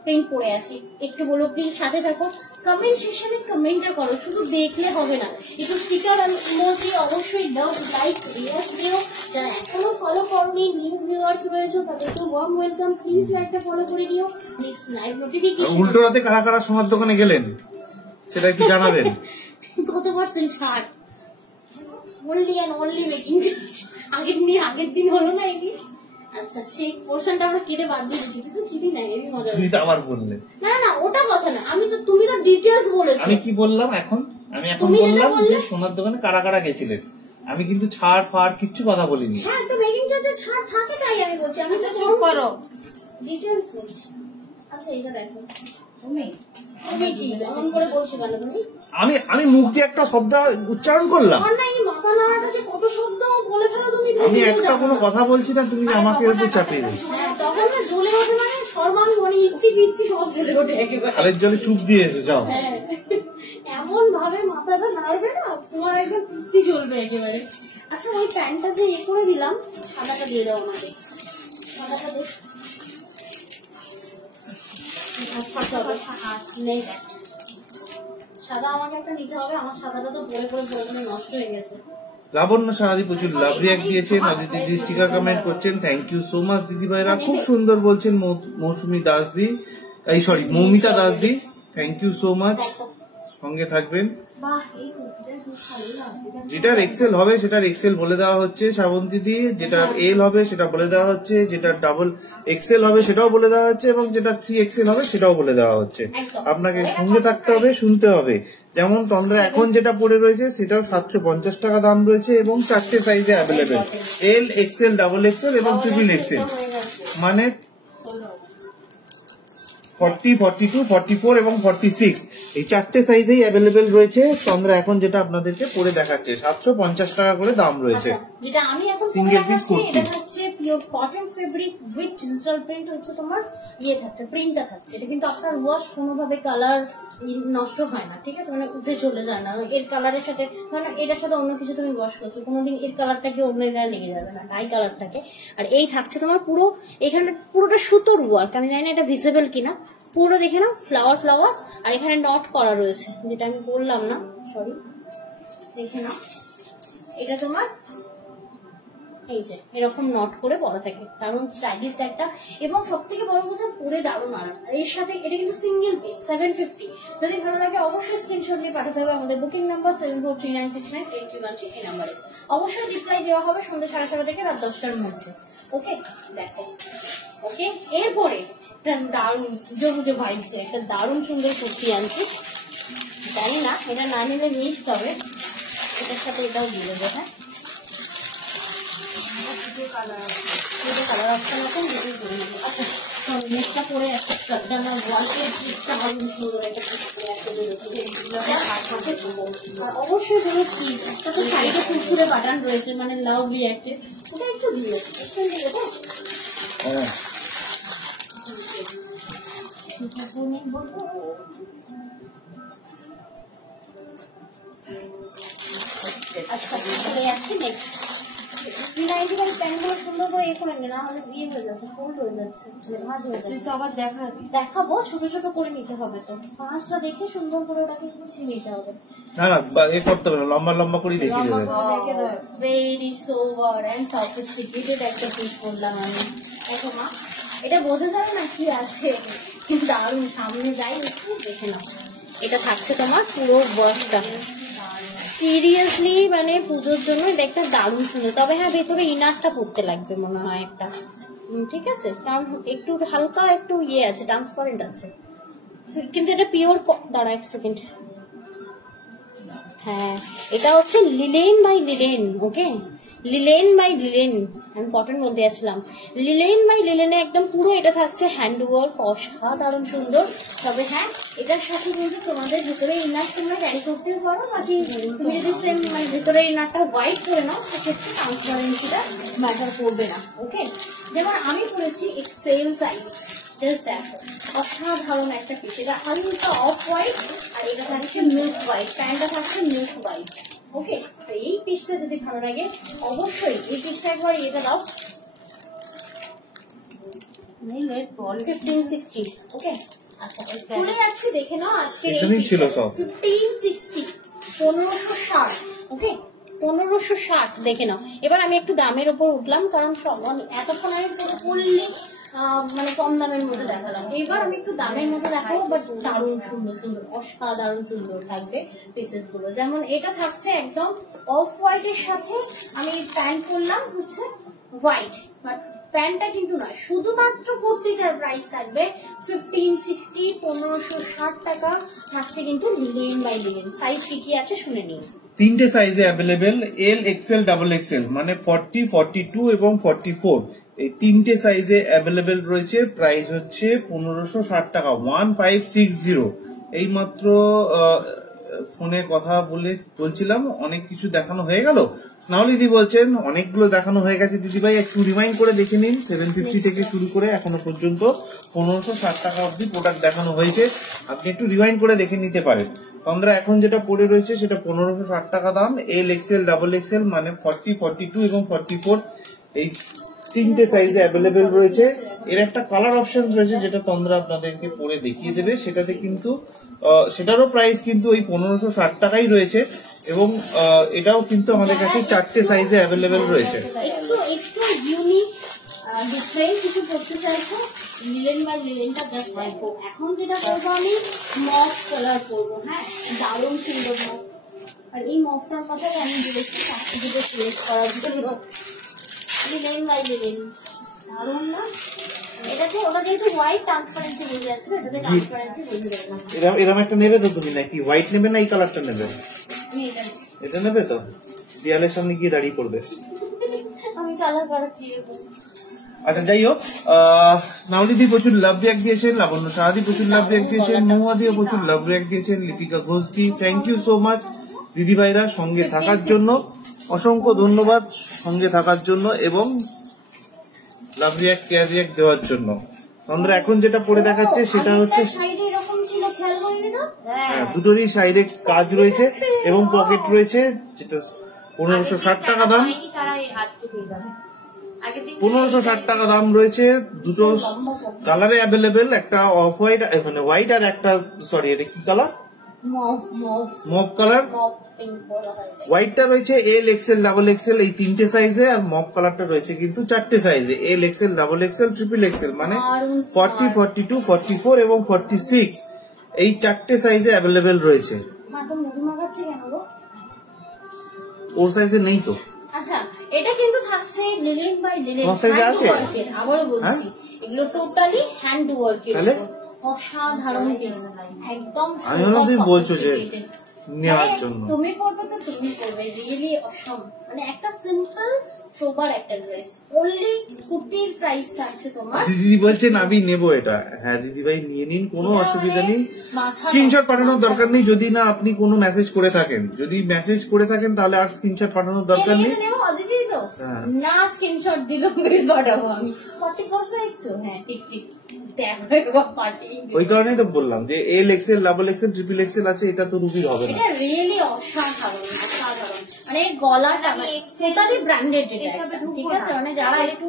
প্রিন্ট পড়ে আসি। একটু বলো প্লিজ, সাথে থাকো, কমেন্ট সেকশনে কমেন্টটা করো, শুধু দেখলে হবে না, একটু স্টিকার ইমোজি অবশ্যই দাও, লাইক রিয়াক্ট দিও। যারা এখনো ফলো করনি, নিউ ভিউয়ার্স রয়েছে, তাদেরকে ওয়ার্ম ওয়েলকাম, প্লিজ লাইকটা ফলো করে দিও। Next live notification. উল্টো রাতে কারা কারা সোনার দোকানে গেলেন সেটা একটু জানাবেন। কত পার্সেন্ট ছাড়? Only and only making charge. আগের দিন হলো না এই? আচ্ছা, সেই পোর্শনটা আমরা কেটে বাদ দিয়ে দিচ্ছি। তো চিঠি নাই, আমি মজা। তুমি তো আবার বললে। না না ওটা কথা না, তুমি তো ডিটেইলস বলেছো। আমি কি বললাম এখন? আমি এখন বললাম যে সোনার দোকানে কারা কারা গেছিলেন। আমি কিন্তু ছাড় ফাড় কিচ্ছু কথা বলিনি। হ্যাঁ, তো মেকিং চার্জে ছাড় থাকে তাই আমি বলছি। আমি তো চুপ করো, ডিটেইলস বলছি। আচ্ছা এটা দেখো, তুমি ঠিক এমন করে বলছো কেন তুমি? আমি মুখ দিয়ে একটা শব্দ উচ্চারণ করলাম। না, এই মাথা নাড়াটা যে কত শব্দ বলে ফেলো তুমি। আমি একটা কোনো কথা বলছি না, তুমি আমাকে উপর চাপিয়ে দিচ্ছ। তখন না জ্বলে ওঠে, মানে সরমান মানে ইতি সব জ্বলে ওঠে একেবারে। খালের জলে চুপ দিয়ে এসে যাও। এমন ভাবে মাথাটা নাড়বে না, তোমার একদম কুর্তি জ্বলবে একেবারে। আচ্ছা, ওই প্যান্টটা যে করে দিলাম, সাদাটা দিয়ে দাও আমাকে। সাদাটা দেখ, সাদা আমাকে একটা নিতে হবে। আমার সাদাটা তো পরে পরে নষ্ট হয়ে গেছে। লাবণ্য সাহাদি প্রচুর লাভ রিয়াক্ট দিয়েছেন, অজিত দিদি স্টিকার কমেন্ট করছেন, থ্যাংক ইউ সো মাচ দিদি ভাইরা, খুব সুন্দর বলছেন। মৌসুমী দাস দি, মৌমিতা দাস দি, থ্যাংক ইউ সো মাচ, সঙ্গে থাকবেন। যেটার এক্সেল হবে সেটার এক্সেল বলে দেওয়া হচ্ছে শ্রাবন্তী দি, যেটার এল হবে সেটা বলে দেওয়া হচ্ছে, যেটার ডাবল এক্সেল হবে সেটাও বলে দেওয়া হচ্ছে, এবং যেটা 3XL হবে সেটাও বলে দেওয়া হচ্ছে। আপনাকে সঙ্গে থাকতে হবে, শুনতে হবে। যেমন তন্দ্রা এখন যেটা পড়ে রয়েছে সেটাও 750 টাকা দাম রয়েছে, এবং 4টে সাইজে available, L, XL, double XL এবং ট্রিপল এক্সেল, মানে 40, 42, 44 এবং 46 এই 4টে সাইজেই অ্যাভেলেবেল রয়েছে। তো আমরা এখন যেটা আপনাদেরকে পরে দেখাচ্ছে 750 টাকা করে দাম রয়েছে। যেটা আমি এখন সিঙ্গেল পিস কুর্তি, এটা হচ্ছে pure cotton fabric with digital print, হচ্ছে তোমার থাকছে, প্রিন্টটা থাকছে। এটা কিন্তু আপনার ওয়াশ কোনোভাবে কালার নষ্ট হয় না, ঠিক আছে? মানে উঠে চলে যায় না এর কালারের সাথে। মানে এটার সাথে অন্য কিছু তুমি ওয়াশ করছো, কোনোদিন এর কালারটা কি অন্যের গায়ে লেগে যাবে না, ডাই কালার থাকে। আর এই থাকছে তোমার পুরো, এখানে পুরোটা সুতোর ওয়ার্ক। আমি জানি না এটা ভিজিবল কিনা, পুরো দেখে নাও, ফ্লাওয়ার ফ্লাওয়ার, আর এখানে নট করা রয়েছে, যেটা আমি বললাম না, সরি, দেখে নাও। এটা তোমার এই যে এরকম নট করে পরা থাকে, দারুণ স্টাইলিশ একটা, এবং সব থেকে বড় কথা পরে দারুণ আরাম। আর এর সাথে এটা কিন্তু সিঙ্গেল পিস 750। যদি ভালো লাগে অবশ্যই স্ক্রিনশট নিয়ে পাঠাতে হবে আমাদের বুকিং নাম্বার 7439698313 এই নাম্বারে। অবশ্যই রিপ্লাই দেওয়া হবে সন্ধ্যা 7:30 থেকে রাত 10টার মধ্যে। ওকে, দেখো। ওকে, এরপরে দারুণ জমুজো ভাইবসে একটা দারুণ সুন্দর কুর্তি আনছি। জানি না এটা না নিলে মিস হবে, এটার সাথে এটাও দিয়ে দেবো। হ্যাঁ, কালার অপশন আছে, দুটোই করে নেবো। আচ্ছা, নেক্সটটা পরে আসছে, অবশ্যই কোনো চিজ একটা তো শাড়িতে ফুলফুলে বাটান রয়েছে, মানে লাভ রিয়াক্টেড, ওটা একটু দিয়ে দেবো। আচ্ছা, চলে যাচ্ছি নেক্সট। সুন্দর করে করে না হলে বিয়ে হয়ে যাচ্ছে, ফোল্ড হয়ে যাচ্ছে, ভাঁজ হয়ে যাচ্ছে। তো আবার দেখাবো, ছোট ছোট করে নিতে হবে। তো পাঁচটা দেখে সুন্দর করে ওটাকে গুছিয়ে নিতে হবে। না না, এ করতে হবে, লম্বা লম্বা করে দেখিয়ে দেবে। ভেরি সোবার এন্ড সফিস্টিকেটেড একটা পিস করলাম আমি। দেখো মা, এটা বোঝা যাবে না কি আছে, কিন্তু দারুণ। সামনে যাই একটু দেখে নাও। এটা থাকছে তোমার পুরো ওয়ার্কটা, সিরিয়াসলি মানে পুজোর জন্য এটা একটা দারুণ সুন্দর। তবে হ্যাঁ, ভেতরে ইনারটা পরতে লাগবে মনে হয় একটা, ঠিক আছে? কারণ একটু হালকা একটু আছে, ট্রান্সপারেন্ট আছে, কিন্তু এটা পিওর। দাঁড়া এক সেকেন্ড। হ্যাঁ, এটা হচ্ছে linen by linen. Okay, linen by linen, আমি কটন মধ্যে আসলাম। লিলেন বাই লিলেনে একদম পুরো এটা থাকছে হ্যান্ডওয়ার্ক, অসাধারণ সুন্দর। তবে হ্যাঁ, এটার সাথে কিন্তু তোমাদের ভিতরে ইনার তোমরা ক্যারি করতেও পারো, বাকি তুমি যদি সেম মানে ভিতরে ইনারটা হোয়াইট করে নাও সেক্ষেত্রে ট্রান্সপারেন্সিটা ম্যাটার করবে না। ওকে, যেমন আমি পরেছি এক্সেল সাইজ, জাস্ট দেখো অসাধারণ একটা পিস। এটা হালকা অফ হোয়াইট আর এটা থাকছে মিল্ক হোয়াইট, প্যান্টটা থাকছে মিল্ক হোয়াইট। ওকে, তো এই পিসটা যদি ভালো লাগে অবশ্যই এই পিসটা একবার এটা দাও 1560। ওকে, আচ্ছা চলে যাচ্ছি, দেখে নাও আজকের এই এখানেই ছিল সব 1560 1560। ওকে, 1560 দেখে নাও। এবার আমি একটু দামের উপর উঠলাম, কারণ সব এতক্ষণ আমি পড়লে মানে কম দামের মধ্যে দেখালাম। এবার আমি একটু দামের মধ্যে দেখাবো, বাট দারুণ সুন্দর সুন্দর, অসাধারণ সুন্দর থাকবে পিসেস গুলো। যেমন এটা থাকছে একদম অফ হোয়াইটের সাথে, আমি প্যান্ট করলাম হচ্ছে হোয়াইট, বাট প্যান্টটা কিন্তু নয়, শুধুমাত্র কুর্তিটার প্রাইস থাকবে 1560, 1560 টাকা থাকছে কিন্তু লিলেন বাই লিলেন। সাইজ কি কি আছে শুনে নিন। 3টে সাইজে available, L, XL, double Excel, মানে 40, 42 এবং 44, এই 3টে সাইজে অ্যাভেলেবেল রয়েছে। প্রাইস হচ্ছে 1560 টাকা, 1560। এই মাত্র ফোনে কথা বলছিলাম, অনেক কিছু দেখানো হয়ে গেল। স্নাউলিদি বলছেন অনেকগুলো দেখানো হয়ে গেছে দিদিভাই, একটু রিমাইন্ড করে দেখে নিন। 750 থেকে শুরু করে এখনো পর্যন্ত 1560 টাকা অব্দি প্রোডাক্ট দেখানো হয়েছে, আপনি একটু রিমাইন্ড করে দেখে নিতে পারেন। আমরা এখন যেটা পড়ে রয়েছে সেটা 1560 টাকা দাম, এল, এক্সেল, ডাবল এক্সেল, মানে 40, 42 এবং 44, এই 3টে সাইজে অ্যাভেলেবেল রয়েছে। এর একটা কালার অপশন রয়েছে যেটা তোমরা আপনাদেরকে পরে দেখিয়ে দেবে, সেটাতে কিন্তু সেটারও প্রাইস কিন্তু ওই 1560 টাকাই রয়েছে, এবং এটাও কিন্তু আমাদের কাছে 4টে সাইজে অ্যাভেলেবেল রয়েছে। একটু একটু ইউনিক ডিফারেন্ট কিছু করতে চাইছো, লিলেন বাই লিলেনটা জাস্ট দেখো। এখন যেটা করবো আমি মফ কালার করবো, হ্যাঁ দারুণ সুন্দর মফ। আর এই মফটার কথাই আমি বলেছি দুটো সিলেক্ট করার জন্য। লিলেন বাই লিলেন দারুণ না? এটাতে ওটা যেহেতু হোয়াইট ট্রান্সপারেন্সি বোঝা যাচ্ছে, এটাতে ট্রান্সপারেন্সি বোঝা যাবে না। এরকম একটা নেবে তো তুমি, নাকি হোয়াইট নেবে না এই কালারটা নেবে? আমি এটা নেব। এটা নেবে তো, দেয়ালের সামনে গিয়ে দাঁড়িয়ে পড়বে। আমি কালার করাচ্ছি। আচ্ছা যাই হোক, স্নাউলিদি প্রচুর লাভ রিয়াক্ট দিয়েছেন, লাবণ্য সাহাদি প্রচুর লাভ রিয়াক্ট দিয়েছেন, মহুয়াদিও প্রচুর লাভ রিয়াক্ট দিয়েছেন, লিপিকা ঘোষদি, থ্যাংক ইউ সো মাচ দিদি ভাইরা সঙ্গে থাকার জন্য, অসংখ্য ধন্যবাদ সঙ্গে থাকার জন্য এবং লাভ রিয়াক্ট কেয়ার রিয়াক্ট দেওয়ার জন্য। আমরা এখন যেটা পরে দেখাচ্ছে সেটা হচ্ছে দুটোরই সাইডে কাজ রয়েছে এবং পকেট রয়েছে, যেটা 1560 টাকা দাম। 1560 টাকা দাম রয়েছে, দুটো কালারে অ্যাভেলেবেল, একটা অফ হোয়াইট মানে হোয়াইট আর একটা সরি এটা কি কালার, মফ কালার। হোয়াইটটা রয়েছে এল, এক্সেল, ডাবল এক্সেল এই 3টে সাইজে, আর মফ কালারটা রয়েছে কিন্তু 4টে সাইজে, L, XL, double XL, triple XL, মানে 40, 42, 44 এবং 46, এই 4টে সাইজে অ্যাভেলেবেল রয়েছে। ওর সাইজে নেই তো। আচ্ছা, এটা কিন্তু থাকছে লিলেন বাই লিলেন, আবারও বলছি এগুলো টোটালি হ্যান্ড ওয়ার্কের, অসাধারণ পিস, একদম বলছো যে নেওয়ার জন্য তুমি পরবে তো তুমি পরবে, রিয়েলি অসম। মানে একটা সিম্পল সোবার একটা ড্রেস, অনলি কুর্তির প্রাইস থাকছে তোমার। দিদি বলছেন আমি নেবো এটা, হ্যাঁ দিদি ভাই নিয়ে নিন, কোনো অসুবিধা নেই। স্ক্রিনশট পাঠানোর দরকার নেই যদি না আপনি কোনো মেসেজ করে থাকেন, যদি মেসেজ করে থাকেন তাহলে আর স্ক্রিনশট পাঠানোর দরকার নেই। না স্ক্রিনশট দিলেও পাঠাবো আমি, 44 সাইজ তো, হ্যাঁ ঠিক ঠিক দেখো একবার পাঠিয়ে। ওই কারণেই তো বললাম যে L, XL, double XL, triple XL আছে, এটা তো রুবির হবে না। এটা রিয়েলি অসাধারণ অসাধারণ, মানে গলাটা টোটালি ব্র্যান্ডেড, ঠিক আছে? মানে যারা একটু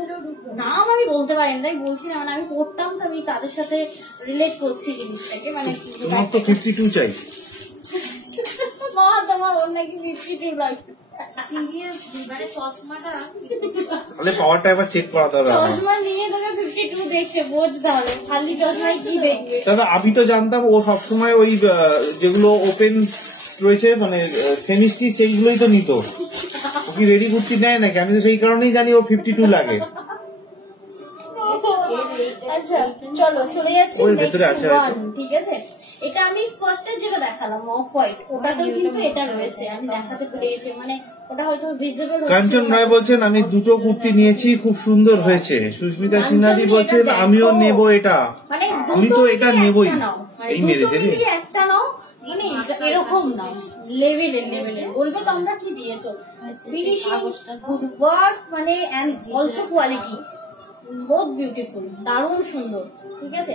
নাম আমি বলতে পারি না, তাই বলছি না, মানে আমি পড়তাম তো, আমি তাদের সাথে রিলেট করছি জিনিসটাকে। মানে তোমার তো 52 চাই, মা তোমার ওর নাকি 52 লাগবে। তাহলে পাওয়ারটা একবার চেক করাতে হবে। চশমা নিয়ে তোকে 52 দেখছে, বুঝতে হবে খালি চশমায় কি দেখবে। দাদা আমি তো জানতাম ও সবসময় ওই যেগুলো ওপেন রয়েছে মানে সেমিস্টি সেইগুলোই তো নিত, ও কি রেডি কুর্তি নেয় নাকি? আমি তো সেই কারণেই জানি ও 52 লাগে। আচ্ছা চলো চলে যাচ্ছি, ওই ভেতরে আছে, ঠিক আছে? এটা আমি ফার্স্টে যেটা দেখালাম অফ হোয়াইট, ওটাতেও কিন্তু এটা রয়েছে, আমি দেখাতে ভুলে গেছি, মানে ওটা হয়তো ভিজিবল কাঞ্চন রায় বলছেন আমি দুটো কুর্তি নিয়েছি, খুব সুন্দর হয়েছে। সুস্মিতা সিনহাদি বলছেন আমিও নেব এটা, মানে আমি তো এটা নেবই। এই দুটো মেরেছে রে। মিলিয়ে একটা নাও, মানে এরকম নাও, লেভেলে বলবে তোমরা কি দিয়েছো, ফিনিশিং, গুড ওয়ার্ক, মানে এন্ড অলসো কোয়ালিটি, বহুত বিউটিফুল, দারুণ সুন্দর। ঠিক আছে,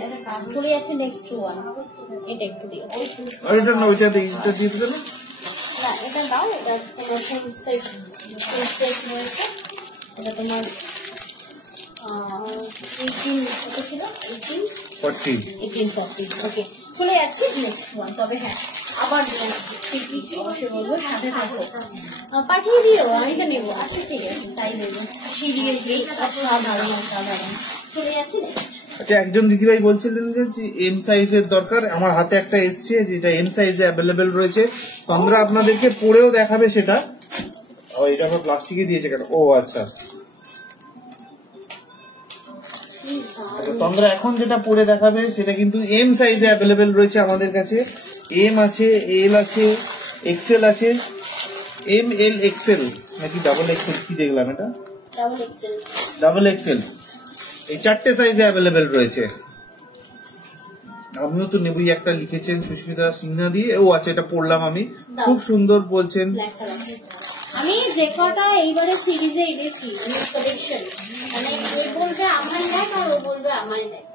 চলে যাচ্ছে নেক্সট ওয়ান, এটা একটু দিও। আর এটা না, ওইটা দিয়ে দিতে না। না এটা দাও, এটা তোমার ফুল সেট হয়েছে, এটা তোমার 18 কত ছিল, 1840, ওকে। চলে যাচ্ছে নেক্সট ওয়ান। তবে হ্যাঁ, আবার অবশ্যই বলবো সাথে থাকো, পাঠিয়ে দিও, আমি তো নেবো। আচ্ছা ঠিক আছে, তাই দেবো, সিরিয়াসলি সাধারণ। চলে যাচ্ছে next। আচ্ছা, একজন দিদিভাই বলছিলেন যে এম সাইজের দরকার, আমার হাতে একটা এসছে যেটা এম সাইজে অ্যাভেলেবেল রয়েছে, তন্দ্রা আপনাদেরকে পরেও দেখাবে সেটা। ও এটা আবার প্লাস্টিকে দিয়েছে কেন? ও আচ্ছা, তন্দ্রা এখন যেটা পরে দেখাবে সেটা কিন্তু এম সাইজে অ্যাভেলেবেল রয়েছে আমাদের কাছে। এম আছে, এল আছে, এক্সেল আছে। এম, এল, এক্সেল নাকি ডাবল এক্সেল, কি দেখলাম এটা? Double XL. ডাবল এক্সেল, এই 4টে সাইজে অ্যাভেলেবেল রয়েছে। আমিও তো নেবই, একটা লিখেছেন সুস্মিতা সিনহা দিয়ে। ও আচ্ছা, এটা পড়লাম আমি, খুব সুন্দর বলছেন। আমি যে কটা এইবারে সিরিজে এনেছি কালেকশন, মানে ও বলবে আমায় দেখ আর ও বলবে আমায় দেখ।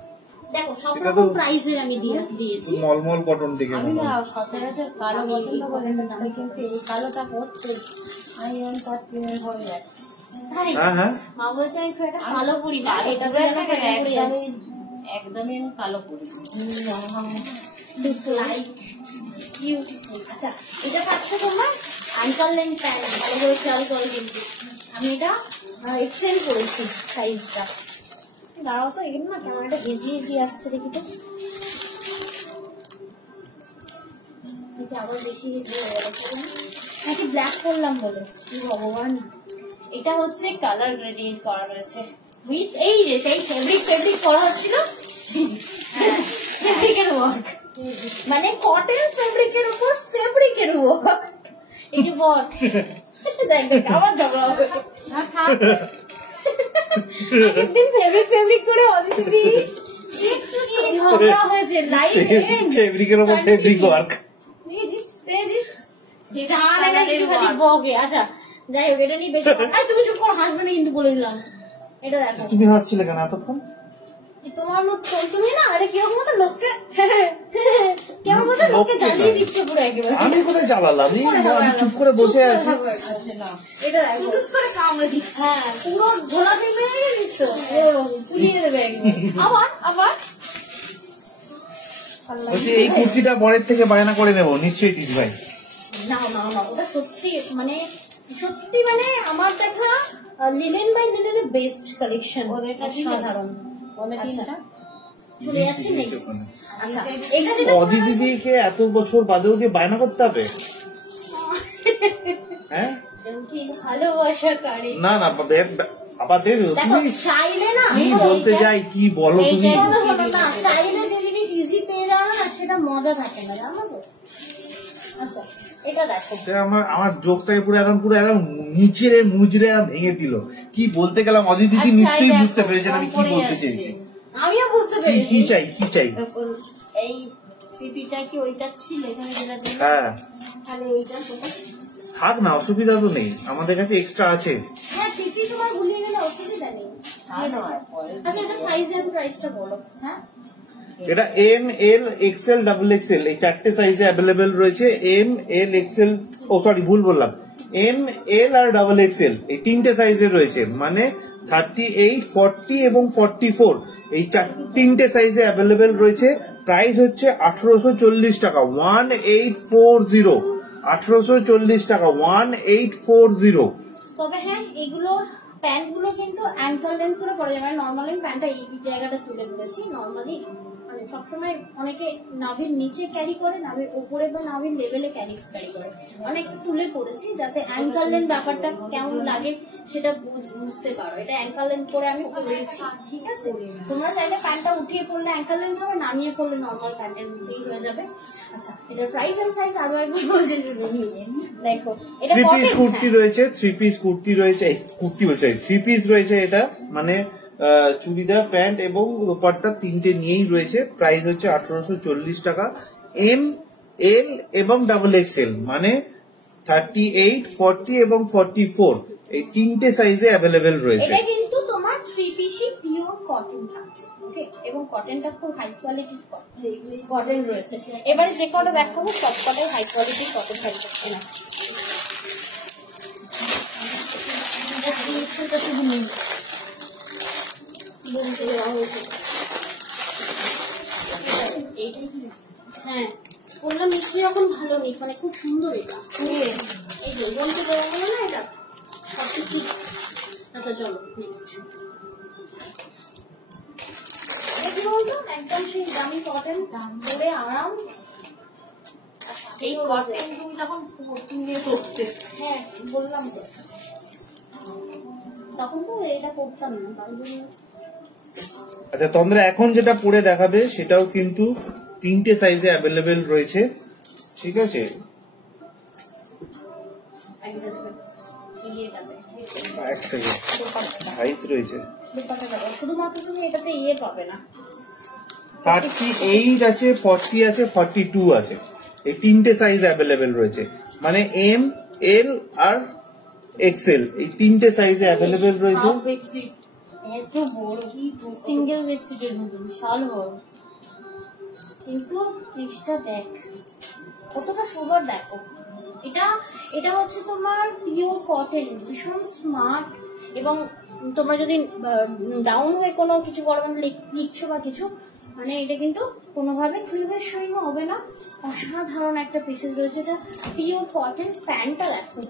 দেখো সব রকম প্রাইজের আমি দিয়েছি। মলমল কটন থেকে আমি না সচরাচর কালো পছন্দ করি না, কিন্তু এই কালোটা পরতে আমি তার কিনে হয়ে যাচ্ছে। তাই হ্যাঁ হ্যাঁ, মা বলছে আমি খুব একটা কালো পরি না, এটা একদমই আমি কালো পরি লাইক বিউটিফুল। আচ্ছা, এটা থাকছে তোমার আঙ্কল লেন্থ প্যান্ট, ভালো করে খেয়াল করো কিন্তু আমি এটা এক্সেল করেছি সাইজটা। দাঁড়াও তো, এগুলো না কেমন একটা হেজি হেজি আসছে, দেখি তো, দেখি আবার বেশি হেজি হয়ে গেছে নাকি ব্ল্যাক করলাম বলে, কি ভগবান। এটা হচ্ছে কালার গ্রেডিয়েন্ট করা রয়েছে উইথ এই যে সেই ফেব্রিক করা হচ্ছিল, ফেব্রিকের ওয়ার্ক, মানে কটন ফেব্রিকের উপর ফেব্রিকের ওয়ার্ক। এই যে বট দেখ আবার ঝগড়া হবে, আগের দিন ফেব্রিক করে অদিতি একটু কি ঝগড়া হয়েছে, লাইভ ফেব্রিকের উপর ফেব্রিক ওয়ার্ক। আচ্ছা যাই হোক, এটা নিয়ে বেশি তুমি চুপ করো, হাসবে না কিন্তু, বলে দিলাম। এটা দেখো, তুমি হাসছিলে কেন এতক্ষণ? তোমার মতো তুমি না, আরে কিরকম মতো লোককে কেমন মতো লোককে জ্বালিয়ে দিচ্ছে পুরো একেবারে। আমি কোথায় জ্বালালাম? আমি চুপ করে বসে আছি। এটা দেখো করে কামড়ে দিচ্ছে, হ্যাঁ পুরো ঝোলা দেবে দিচ্ছ, পুড়িয়ে দেবে একদম। আবার বলছি এই কুর্তিটা বরের থেকে বায়না করে নেবো নিশ্চয়ই দিদি ভাই। না ওটা সত্যি মানে আমার দেখা লিলেন বাই লিলেনের বেস্ট কালেকশন, এটা সাধারণ। আচ্ছা, চলে যাচ্ছে নেক্সট। আচ্ছা, এটা যেটা অদিতিদিকে এত বছর বাদেও কি বায়না করতে হবে? হ্যাঁ, কি ভালোবাসা কারে। না আবার দেখো তুমি চাইলে না, কি বলতে যাই কি বলো তুমি। না চাইলে যে জিনিস ইজি পেয়ে যাও না, সেটা মজা থাকে না, জানো তো। আচ্ছা, এটা দেখো, আমার জোকটাকে পুরো একদম নিচেরে মুজরে ভেঙে দিল। কি বলতে গেলাম অদিতি নিশ্চয়ই বুঝতে পেরেছেন আমি কি বলতে চেয়েছি। আমিও বুঝতে পেরেছি কি চাই। এই পিপিটা কি ওইটা ছিল এখানে যেটা দিল? হ্যাঁ, তাহলে এইটা থাক না, অসুবিধা তো নেই, আমাদের কাছে এক্সট্রা আছে। হ্যাঁ পিপি তোমার ভুলিয়ে গেলে অসুবিধা নেই। আচ্ছা, এটা সাইজ এন্ড প্রাইসটা বলো। হ্যাঁ, এটা এম, এল, এক্সেল, ডাবল এক্সেল এই 4টে সাইজে অ্যাভেলেবেল রয়েছে। এম, এল, এক্সেল, ভুল বললাম, এম, এল আর ডাবল এক্সেল এই 3টে সাইজে রয়েছে, মানে 38, 40 এবং 44 এই 3টে সাইজে অ্যাভেলেবেল রয়েছে। প্রাইস হচ্ছে 1840 টাকা, 1840, 1840 টাকা, 1840। তবে হ্যাঁ এগুলোর প্যান্ট গুলো কিন্তু অ্যাঙ্কল লেন্থ করে পরে যাবে। নর্মালি প্যান্টটা এই জায়গাটা তুলে ধরেছি, নর্মালি মানে সবসময় অনেকে নাভির নিচে ক্যারি করে, নাভির উপরে বা নাভির লেভেলে ক্যারি করে, অনেকটা তুলে পড়েছি যাতে অ্যাঙ্কাল লেন্থ ব্যাপারটা কেমন লাগে সেটা বুঝতে পারো। এটা অ্যাঙ্কাল লেন্থ করে আমি পরেছি, ঠিক আছে? তোমরা চাইলে প্যান্টটা উঠিয়ে পড়লে অ্যাঙ্কাল লেন্থ হবে, নামিয়ে পড়লে নর্মাল প্যান্টের মধ্যেই হয়ে যাবে। আচ্ছা, এটার প্রাইস এন্ড সাইজ আরো একবার বলছি, দেখো এটা থ্রি পিস কটন, কুর্তি রয়েছে, থ্রি পিস কুর্তি রয়েছে, কুর্তি বলছে থ্রি পিস রয়েছে। এটা মানে চুড়িদার, প্যান্ট এবং দোপাট্টা তিনটে নিয়েই রয়েছে। প্রাইস হচ্ছে 1840 টাকা। এম, এল এবং ডাবল এক্সেল মানে 38, 40 এবং 44 এই তিনটে সাইজে অ্যাভেলেবেল রয়েছে। এটা কিন্তু তোমার থ্রি পিসই পিওর কটন থাকছে, ওকে? এবং কটনটা খুব হাই কোয়ালিটির কটন রয়েছে। এবারে যে কটা দেখাবো সব কটাই হাই কোয়ালিটির কটন থাকছে না। শুধু নেই বলতে দেওয়া হয়েছে। হ্যাঁ, বললাম মিষ্টি যখন ভালো নেই, মানে খুব সুন্দর এটা। এই যে বলতে দেওয়া হলো না, এটা 46। আচ্ছা চলো নেক্সট। একদম সেই দামি কটন, পরে আরাম। এই কটন তুমি তখন কিনে করতে, হ্যাঁ বললাম তো, তখন তো এটা করতাম না, তাই জন্য। আচ্ছা, তোমরা এখন যেটা পরে দেখাবে সেটাও কিন্তু তিনটে সাইজে অ্যাভেলেবেল রয়েছে, ঠিক আছে? এক সেকেন্ড, সাইজ রয়েছে শুধুমাত্র তুমি এটাতে ইয়ে পাবে না, 38 আছে, 40 আছে, 42 আছে। এই তিনটে সাইজ অ্যাভেলেবেল রয়েছে, মানে এম, এল আর এক্সেল এই তিনটে সাইজে অ্যাভেলেবেল রয়েছে। এত বড় কি সিঙ্গেল বেডশিটের মতো বিশাল বড়, কিন্তু পিসটা দেখ কতটা সুন্দর, দেখো এটা এটা হচ্ছে তোমার পিওর কটন, ভীষণ স্মার্ট। এবং তোমরা যদি ডাউন হয়ে কোনো কিছু বড় মানে লিখছো বা কিছু, মানে এটা কিন্তু কোনোভাবে ক্লিভের সঙ্গে হবে না। অসাধারণ একটা পিসেস রয়েছে, এটা পিওর কটন। প্যান্টটা দেখো,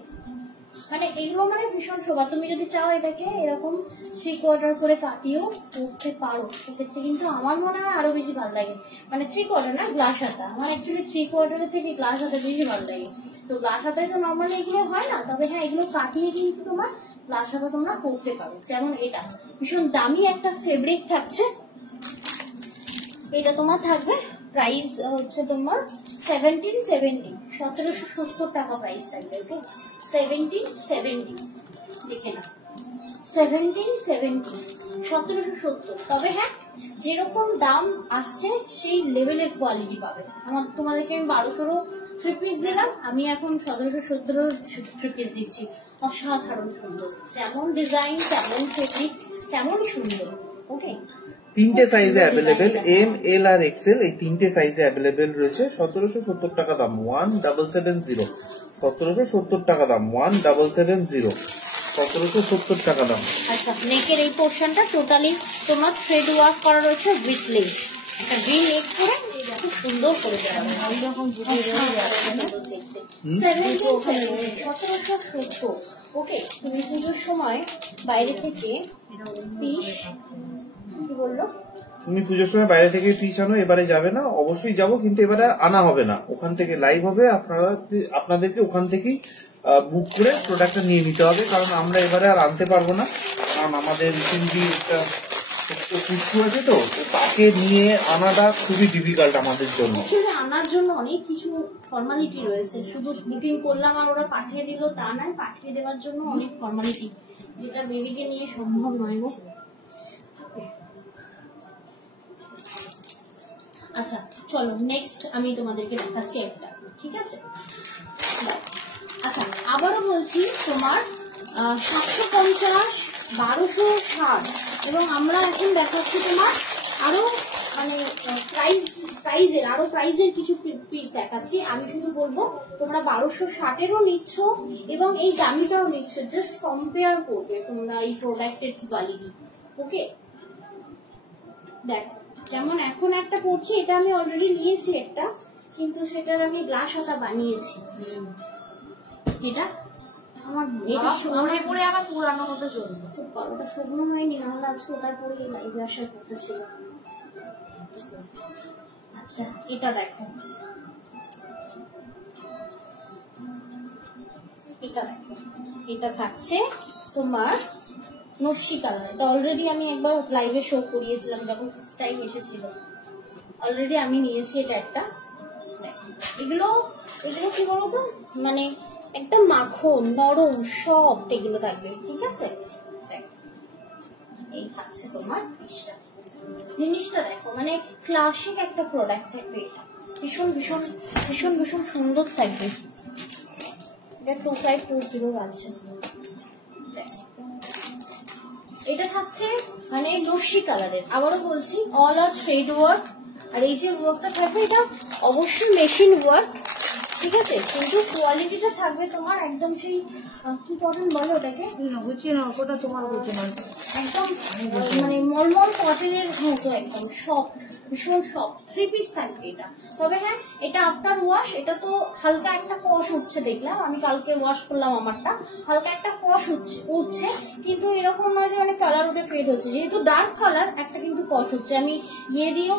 মানে এগুলো মানে ভীষণ শোভা। তুমি যদি চাও এটাকে এরকম 3/4 করে কাটিয়েও পরতে পারো, সেক্ষেত্রে কিন্তু আমার মনে হয় আরো বেশি ভালো লাগে। মানে 3/4 না, গ্লাস হাতা। আমার অ্যাকচুয়ালি 3/4 থেকে গ্লাস হাতা বেশি ভালো লাগে। তো গ্লাস হাতায় তো নর্মালি এগুলো হয় না, তবে হ্যাঁ এগুলো কাটিয়ে কিন্তু তোমার গ্লাস হাতা তোমরা পরতে পারো। যেমন এটা ভীষণ দামি একটা ফেব্রিক থাকছে, এটা তোমার থাকবে প্রাইস হচ্ছে তোমার 1770 টাকা প্রাইস থাকবে, ওকে? 1770 দেখে না, 1770। তবে হ্যাঁ যেরকম দাম আসছে সেই লেভেলের কোয়ালিটি পাবে। তোমাদেরকে আমি 1200 থ্রি পিস দিলাম, আমি এখন 1770 থ্রি পিস দিচ্ছি। অসাধারণ সুন্দর, যেমন ডিজাইন তেমন ফেব্রিক তেমন সুন্দর, ওকে? তিনটে সাইজে অ্যাভেলেবেল, এম, এল আর এক্সেল এই তিনটে সাইজে অ্যাভেলেবেল রয়েছে। 1770 টাকা দাম, 1770। 1770 টাকা দাম, 1770। 1770 টাকা দাম। আচ্ছা, নেকের এই পোর্শনটা টোটালি তোমার থ্রেড ওয়ার্ক করা রয়েছে উইথ লেস। একটা ভি নেক করে খুব সুন্দর করে দেওয়া হবে। আমি যখন বুঝে যাচ্ছে না 1770, ওকে? তুমি পুজোর সময় বাইরে থেকে পিস, কি বললো? তুমি পুজোর সময় বাইরে থেকে পিস আনো, এবারে যাবে না? অবশ্যই যাবো, কিন্তু এবারে আনা হবে না, ওখান থেকে লাইভ হবে। আপনাদেরকে ওখান থেকেই বুক করে প্রোডাক্টটা নিয়ে নিতে হবে, কারণ আমরা এবারে আর আনতে পারবো না। কারণ আমাদের রিসেন্টলি একটা কুচু আছে, তো তাকে নিয়ে আনাটা খুবই ডিফিকাল্ট আমাদের জন্য। আনার জন্য অনেক কিছু ফর্মালিটি রয়েছে, শুধু বুকিং করলাম আর ওরা পাঠিয়ে দিল তা নয়, পাঠিয়ে দেওয়ার জন্য অনেক ফর্মালিটি, যেটা বেবিকে নিয়ে সম্ভব নয় গো। আচ্ছা চলো নেক্সট আমি তোমাদেরকে দেখাচ্ছি একটা, ঠিক আছে? আচ্ছা আবারও বলছি, তোমার 750, 1260 এবং আমরা এখন দেখাচ্ছি তোমার আরো মানে প্রাইজের কিছু পিস দেখাচ্ছি। আমি শুধু বলবো তোমরা 1260-এরও নিচ্ছ এবং এই দামিটাও নিচ্ছ, জাস্ট কম্পেয়ার করবে তোমরা এই প্রোডাক্টের কোয়ালিটি, ওকে? দেখো যেমন এখন একটা পড়ছি, এটা আমি অলরেডি নিয়েছি একটা, কিন্তু সেটার আমি গ্লাস হাতা বানিয়েছি। এটা আমার মনে পড়ে আমার পুরানো মতো চলবে। চুপ করো, ওটা শুকনো হয়নি, নাহলে আজকে ওটার পরে লাইভে আসার কথা ছিল। আচ্ছা এটা দেখো, এটা দেখো, এটা থাকছে তোমার নস্যি কালার। এটা অলরেডি আমি একবার লাইভে শো করিয়েছিলাম যখন ফার্স্ট টাইম এসেছিল, অলরেডি আমি নিয়েছি এটা একটা। এগুলো এগুলো কি বলতো, মানে একদম মাখন নরম সফট এগুলো থাকবে, ঠিক আছে। এই থাকছে তোমার জিনিসটা দেখো, মানে ক্লাসিক একটা প্রোডাক্ট থাকবে এটা, ভীষণ ভীষণ ভীষণ ভীষণ সুন্দর থাকবে। এটা 2520 আছে। এটা থাকছে মানে নস্যি কালারের, আবারও বলছি অল আর থ্রেড ওয়ার্ক। আর এই যে ওয়ার্কটা থাকবে এটা অবশ্যই মেশিন ওয়ার্ক, ঠিক আছে, কিন্তু কোয়ালিটিটা থাকবে তোমার একদম সেই কি কটন বলো ওটাকে, বুঝছি না ওটা তোমার বুঝছি না, একদম মানে মলমল কটনের মতো, একদম সফট, ভীষণ সফট 3 পিস থাকবে এটা। তবে হ্যাঁ এটা আফটার ওয়াশ এটা তো হালকা একটা কষ উঠছে, দেখলাম আমি কালকে ওয়াশ করলাম আমারটা, হালকা একটা কষ উঠছে, কিন্তু এরকম নয় যে মানে কালার উঠে ফেড হচ্ছে, যেহেতু ডার্ক কালার একটা কিন্তু কষ উঠছে। আমি ইয়ে দিয়েও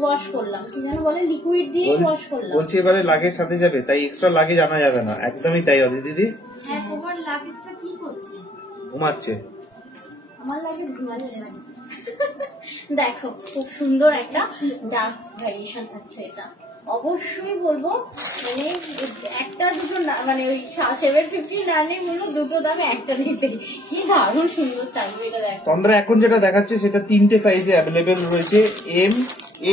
ওয়াশ করলাম, কি যেন বলে লিকুইড দিয়ে ওয়াশ করলাম। বলছি এবারে লাগেজ সাথে যাবে, তাই এক্সট্রা লাগেজ আনা যাবে না, একদমই তাই অদি দিদি। হ্যাঁ তোমার লাগেজটা কি করছে? ঘুমাচ্ছে। আমার লাগেজ ঘুমাচ্ছে না। দেখো খুব সুন্দর একটা ডার্ক ভ্যারিয়েশন থাকছে এটা, অবশ্যই বলবো মানে একটা দুটো মানে ওই 750 না নিয়ে বলবো দুটো দামে একটা নিতে, কি দারুণ সুন্দর থাকবে এটা। দেখো তন্দ্রা এখন যেটা দেখাচ্ছে সেটা 3টে সাইজে অ্যাভেলেবেল রয়েছে, এম,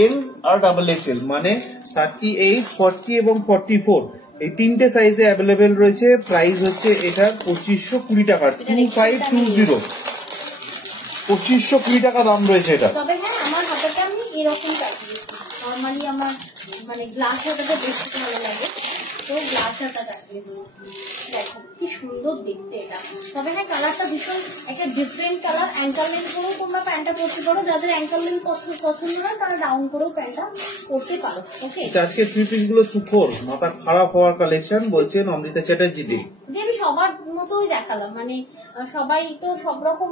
এল আর ডাবল এক্সেল, মানে 38, 40 এবং 44 এই 3টে সাইজে অ্যাভেলেবেল রয়েছে। প্রাইস হচ্ছে এটা 2520 টাকা, 2520, 2520 টাকা দাম রয়েছে এটা। তবে হ্যাঁ আমার হাতাটা আমি এরকম কাটিয়েছি, নর্মালি আমার মানে গ্লাস হাতাটা বেশি ভালো লাগে, তো গ্লাস হাতা কাটিয়েছি। দেখো কি সুন্দর দেখতে এটা। তবে হ্যাঁ কালারটা ভীষণ একটা ডিফারেন্ট কালার। অ্যাঙ্কাল লেন্থ করেও তোমরা প্যান্টটা পরতে পারো, যাদের অ্যাঙ্কাল লেন্থ পছন্দ না তারা ডাউন করেও প্যান্টটা পরতে পারো। ওকে, আজকে 3 পিস গুলো সুখোর মাথা খারাপ হওয়ার কালেকশন, বলছেন অমৃতা চ্যাটার্জি দি। যে আমি সবার মতোই দেখালাম, মানে সবাই তো সব রকম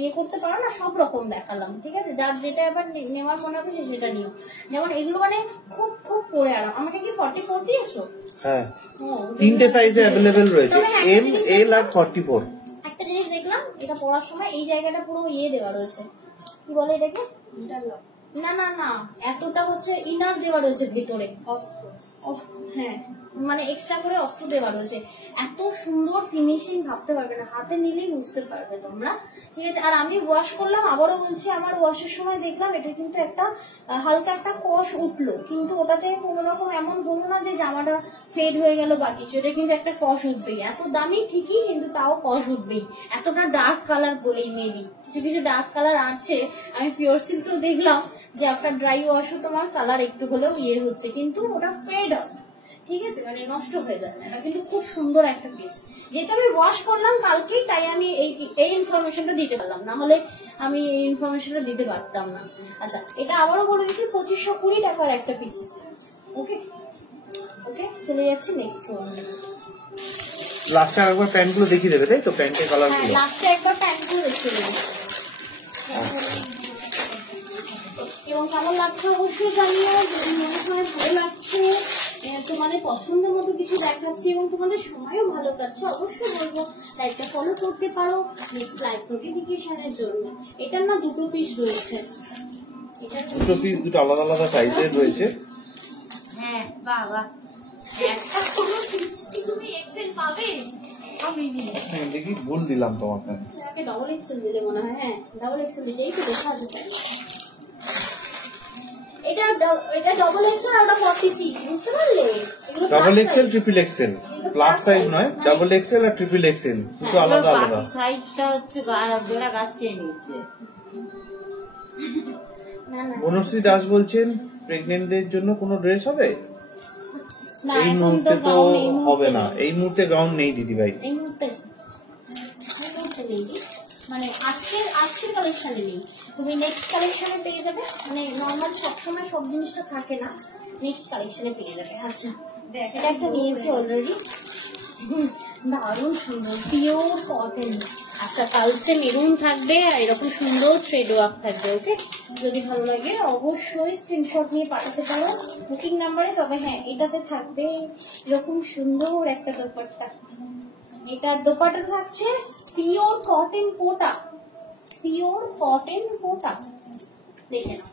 ইয়ে করতে পারো না, সব রকম দেখালাম, ঠিক আছে। যার যেটা এবার নেওয়ার মনে হবে সেটা নিও। যেমন এগুলো মানে খুব খুব পরে আরাম। আমাকে কি 44 দিয়েছো? হ্যাঁ 3টে সাইজে অ্যাভেলেবেল রয়েছে, এম, এল আর 44। একটা জিনিস দেখলাম এটা পরার সময় এই জায়গাটা পুরো ইয়ে দেওয়া রয়েছে, কি বলে এটাকে, না না না এতটা হচ্ছে ইনার দেওয়া রয়েছে ভিতরে, হ্যাঁ মানে এক্সট্রা করে অস্ত্র দেওয়া রয়েছে। এত সুন্দর ফিনিশিং ভাবতে পারবে না, হাতে নিলেই বুঝতে পারবে তোমরা, ঠিক আছে। আর আমি ওয়াশ করলাম, আবারও বলছি আমার ওয়াশের সময় দেখলাম এটা কিন্তু একটা হালকা একটা কষ উঠলো, কিন্তু ওটাতে কোনো রকম এমন হলো না যে জামাটা ফেড হয়ে গেল বা কিছু, এটা কিন্তু একটা কষ উঠবেই। এত দামি ঠিকই কিন্তু তাও কষ উঠবেই, এতটা ডার্ক কালার বলেই। মেবি কিছু কিছু ডার্ক কালার আছে, আমি পিওর সিল্কেও দেখলাম যে আপনার ড্রাই ওয়াশও তোমার কালার একটু হলেও ইয়ে হচ্ছে, কিন্তু ওটা ফেড হয়, ঠিক আছে, মানে নষ্ট হয়ে যায় না। এটা কিন্তু খুব সুন্দর একটা পিস, যেহেতু আমি ওয়াশ করলাম কালকেই তাই আমি এই ইনফরমেশনটা দিতে পারলাম, না হলে আমি এই ইনফরমেশনটা দিতে পারতাম না। আচ্ছা এটা আবারও বলে দিচ্ছি 2520 টাকার একটা পিস। ওকে ওকে, চলে যাচ্ছি নেক্সট ওয়ান। লাস্টে একবার প্যান্ট গুলো দেখিয়ে দেবে, তাই তো? প্যান্টের কালার হ্যাঁ গুলো লাস্টে একবার প্যান্টগুলো দেখিয়ে দেবো এবং কেমন লাগছে অবশ্যই জানিও। যদি মনে হয় ভালো লাগছে, তোমাদের পছন্দের মতো কিছু দেখাচ্ছি এবং তোমাদের সময়ও ভালো কাটছে, অবশ্যই বলবো লাইকটা ফলো করতে পারো নেক্সট লাইভ নোটিফিকেশনের জন্য। এটার না 2 পিস রয়েছে, এটা 2 পিস, 2 আলাদা আলাদা সাইজের রয়েছে। হ্যাঁ বাবা, একটা কোনো পিস কি তুমি এক্সেল পাবে? আমি নিয়ে দেখি ভুল দিলাম তোমাকে, ডবল এক্সেল দিলে মনে হয়। হ্যাঁ ডবল এক্সেল দিলে এই তো দেখা যাচ্ছে। এটা ডবল এক্সেল আর ওটা 46, বুঝতে পারলে? এগুলো double XL, triple Excel, plus size নয়, ডাবল এক্সেল আর ট্রিপল এক্সেল দুটো আলাদা আলাদা। সাইজটা হচ্ছে বেড়া গাছ খেয়ে নিচ্ছে। না না বনশ্রী দাস বলছেন প্রেগনেন্টদের জন্য কোনো ড্রেস হবে? না, এই এখন মুহূর্তে তো গাউন এই মুহূর্তে হবে না, নেই। এই মুহূর্তে গাউন নেই দিদি ভাই। এই মুহূর্তে নেই, মানে আজকের কালেকশনে নেই, তুমি নেক্সট কালেকশনে পেয়ে যাবে। মানে নর্মাল সবসময় সব জিনিসটা থাকে না, নেক্সট কালেকশনে পেয়ে যাবে। আচ্ছা এটা একটা নিয়েছি অলরেডি, দারুণ সুন্দর পিওর কটন, আচ্ছা, কালচে মেরুন থাকবে আর এরকম সুন্দর থ্রেড ওয়ার্ক থাকবে। ওকে, যদি ভালো লাগে অবশ্যই স্ক্রিনশট নিয়ে পাঠাতে পারো বুকিং নাম্বারে। তবে হ্যাঁ, এটাতে থাকবে এরকম সুন্দর একটা দোপাট্টা। এটার দোপাট্টা থাকছে পিওর কটন কোটা, পিওর কটন কোটা, দেখে নাও,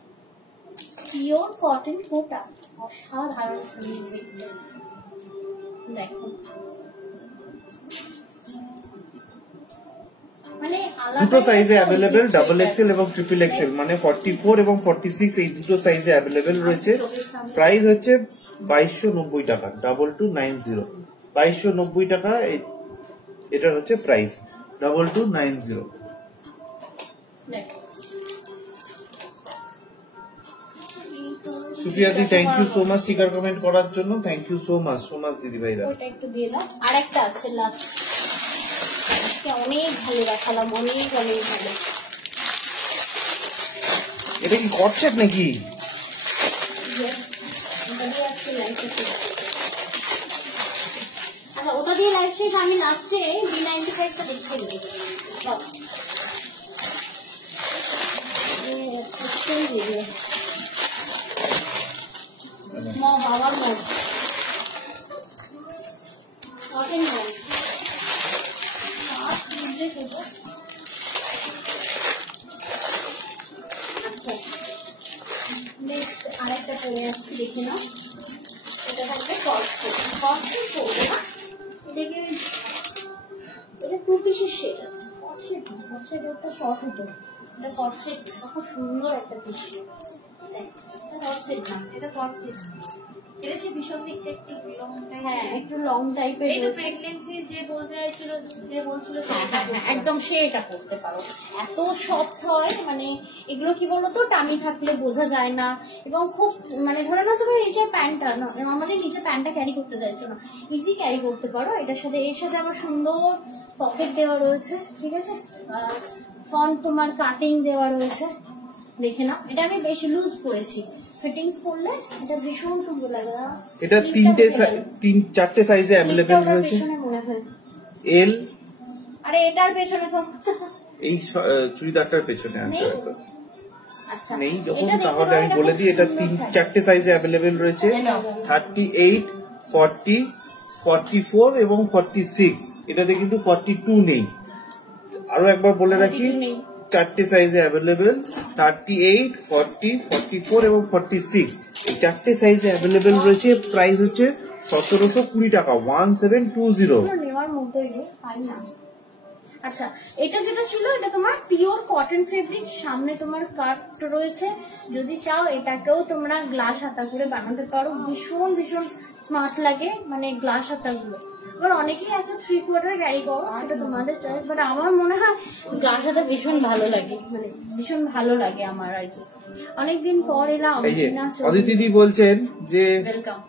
পিওর কটন কোটা, অসাধারণ সুন্দর দেখতে। দেখো মানে দুটো সাইজে অ্যাভেলেবেল, ডাবল এক্সেল এবং ট্রিপল এক্সেল, মানে 44 এবং 46 এই দুটো সাইজে অ্যাভেলেবেল রয়েছে। প্রাইস হচ্ছে 2290 টাকা, 2290, 2290 টাকা এটার হচ্ছে প্রাইস, 2290। সুপ্রিয়াদি thank you so much sticker comment করার জন্য, থ্যাংক ইউ সো মাচ দিদি ভাইরা। ওটা একটু দিয়ে দাও। আরেকটা আছে লাস্ট, অনেক ভালো দেখালাম, অনেক অনেক ভালো। এটা কি কটসেট নাকি? আচ্ছা, ওটা দিয়ে লাইভ শেষ। আমি লাস্টে B95 টা দেখিয়ে দেবো। বাবার মন কটেন মন আচ্ছা, নেক্সট আরেকটা পরে আসছি, দেখে নাও। এটা থাকবে কটসেট পড়বে না, এটাকে এটা 2 পিসের সেট আছে। কটসেট ওটা শর্ট হতো, এটা কটসেট, খুব সুন্দর একটা পিস। এটা কটসেট না, এটা কটসেট। এটা সে ভীষণ দিকটা একটু লং টাইপ। হ্যাঁ, একটু লং টাইপের। এই তো প্রেগন্যান্সি যে বলতে চাইছিল, যে বলছিল হ্যাঁ হ্যাঁ হ্যাঁ, একদম সে এটা করতে পারো। এত সফট হয়, মানে এগুলো কি বলতো, টানি থাকলে বোঝা যায় না। এবং খুব মানে ধরো না তুমি নিচে প্যান্টটা নর্মালি নিচে প্যান্টটা ক্যারি করতে চাইছো না, ইজি ক্যারি করতে পারো এটার সাথে। এর সাথে আবার সুন্দর পকেট দেওয়া রয়েছে, ঠিক আছে, ফন্ট তোমার কাটিং দেওয়া রয়েছে, দেখে নাও। এটা আমি বেশি লুজ করেছি, ফিটিংস করলে এটা ভীষণ সুন্দর লাগে। এটা চারটে সাইজে অ্যাভেলেবেল রয়েছে। এল, আরে এটার পেছনে তো এই চুড়িদারটার পেছনে আছে হয়তো। আচ্ছা, নেই যখন, তাহলে আমি বলে দিই এটা চারটে সাইজে অ্যাভেলেবেল রয়েছে, 38, 40, 44 এবং 46। এটাতে কিন্তু 42 নেই। আরো একবার বলে রাখি, চারটে সাইজে অ্যাভেলেবেল, 38, 40, 44 এবং 46 এই চারটে সাইজে অ্যাভেলেবেল রয়েছে। প্রাইস হচ্ছে 1720 টাকা, 1720। নেওয়ার মতোই পাই না। আচ্ছা, এটা যেটা ছিল এটা তোমার পিওর কটন ফেব্রিক, সামনে তোমার কাট রয়েছে। যদি চাও এটাকেও তোমরা গ্লাস হাতা করে বানাতে পারো, ভীষণ ভীষণ স্মার্ট লাগে, মানে গ্লাস হাতাগুলো। এবার অনেকেই আছে 3/4 ক্যারি করো, সেটা তোমাদের চয়েস, বাট আমার মনে হয় গ্লাস হাতা ভীষণ ভালো লাগে, মানে ভীষণ ভালো লাগে আমার আর কি। অনেকদিন পর এলাম। অদিতিদি বলছেন যে ওয়েলকাম।